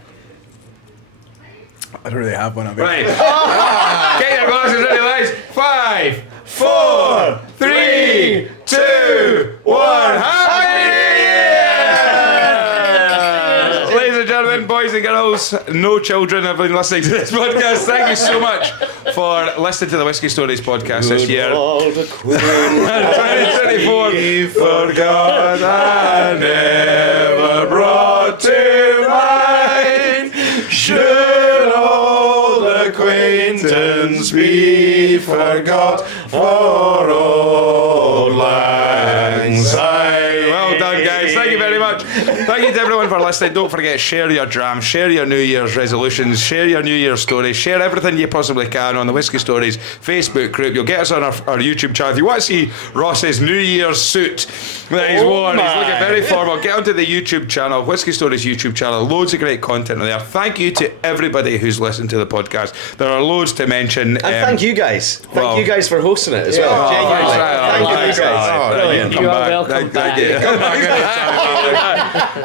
I don't really have one. I mean. Right. Get your glasses ready, lads. 5, 4, 3, 2, 1. Happy New Year! Ladies and gentlemen, boys and girls, no children have been listening to this podcast. Thank you so much for listening to the Whisky Stories podcast this year. 2024 forgot I never brought to mind. Should old acquaintance be forgot for old lang syne? Well done, guys. Thank you very much. Thank you to everyone for listening. Don't forget, share your drams, share your New Year's resolutions, share your New Year's stories, share everything you possibly can on the Whisky Stories Facebook group. You'll get us on our YouTube channel. If you want to see Ross's New Year's suit that he's worn, he's looking very formal, get onto the YouTube channel, Whisky Stories YouTube channel. Loads of great content there. Thank you to everybody who's listened to the podcast. There are loads to mention. And thank you guys. Thank you guys for hosting it as well. Genuinely. Thank you guys. Brilliant. You are welcome Thank you.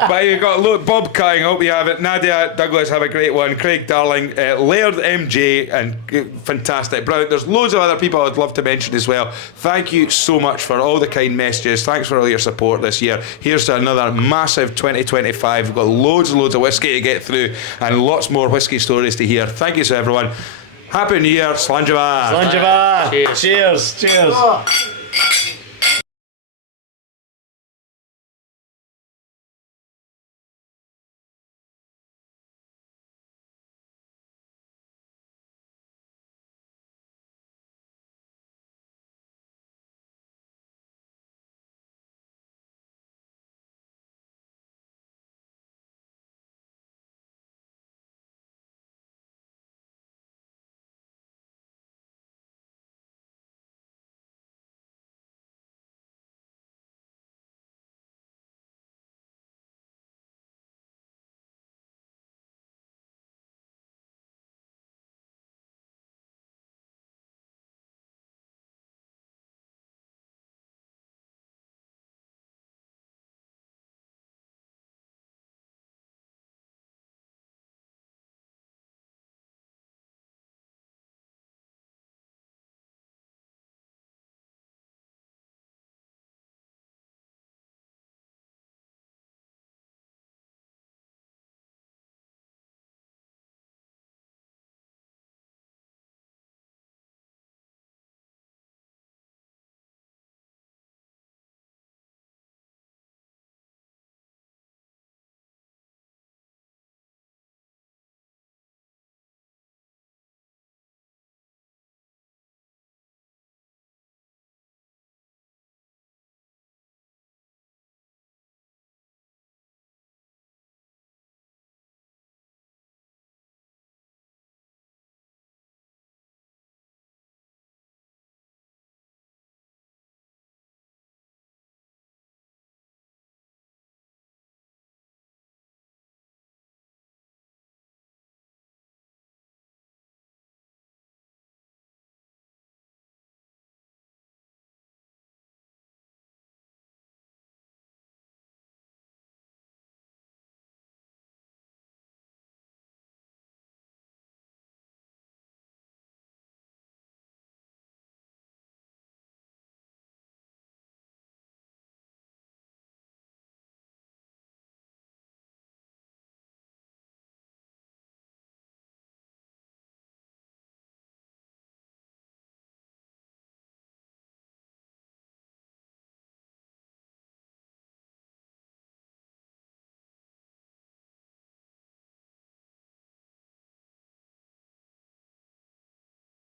But you've got Bob Cutting, hope you have it. Nadia Douglas, have a great one. Craig Darling, Laird MJ, and fantastic. Brilliant. There's loads of other people I'd love to mention as well. Thank you so much for all the kind messages. Thanks for all your support this year. Here's to another massive 2025. We've got loads and loads of whiskey to get through and lots more whiskey stories to hear. Thank you to everyone. Happy New Year. Slanjava. Slanjava. Cheers. Cheers.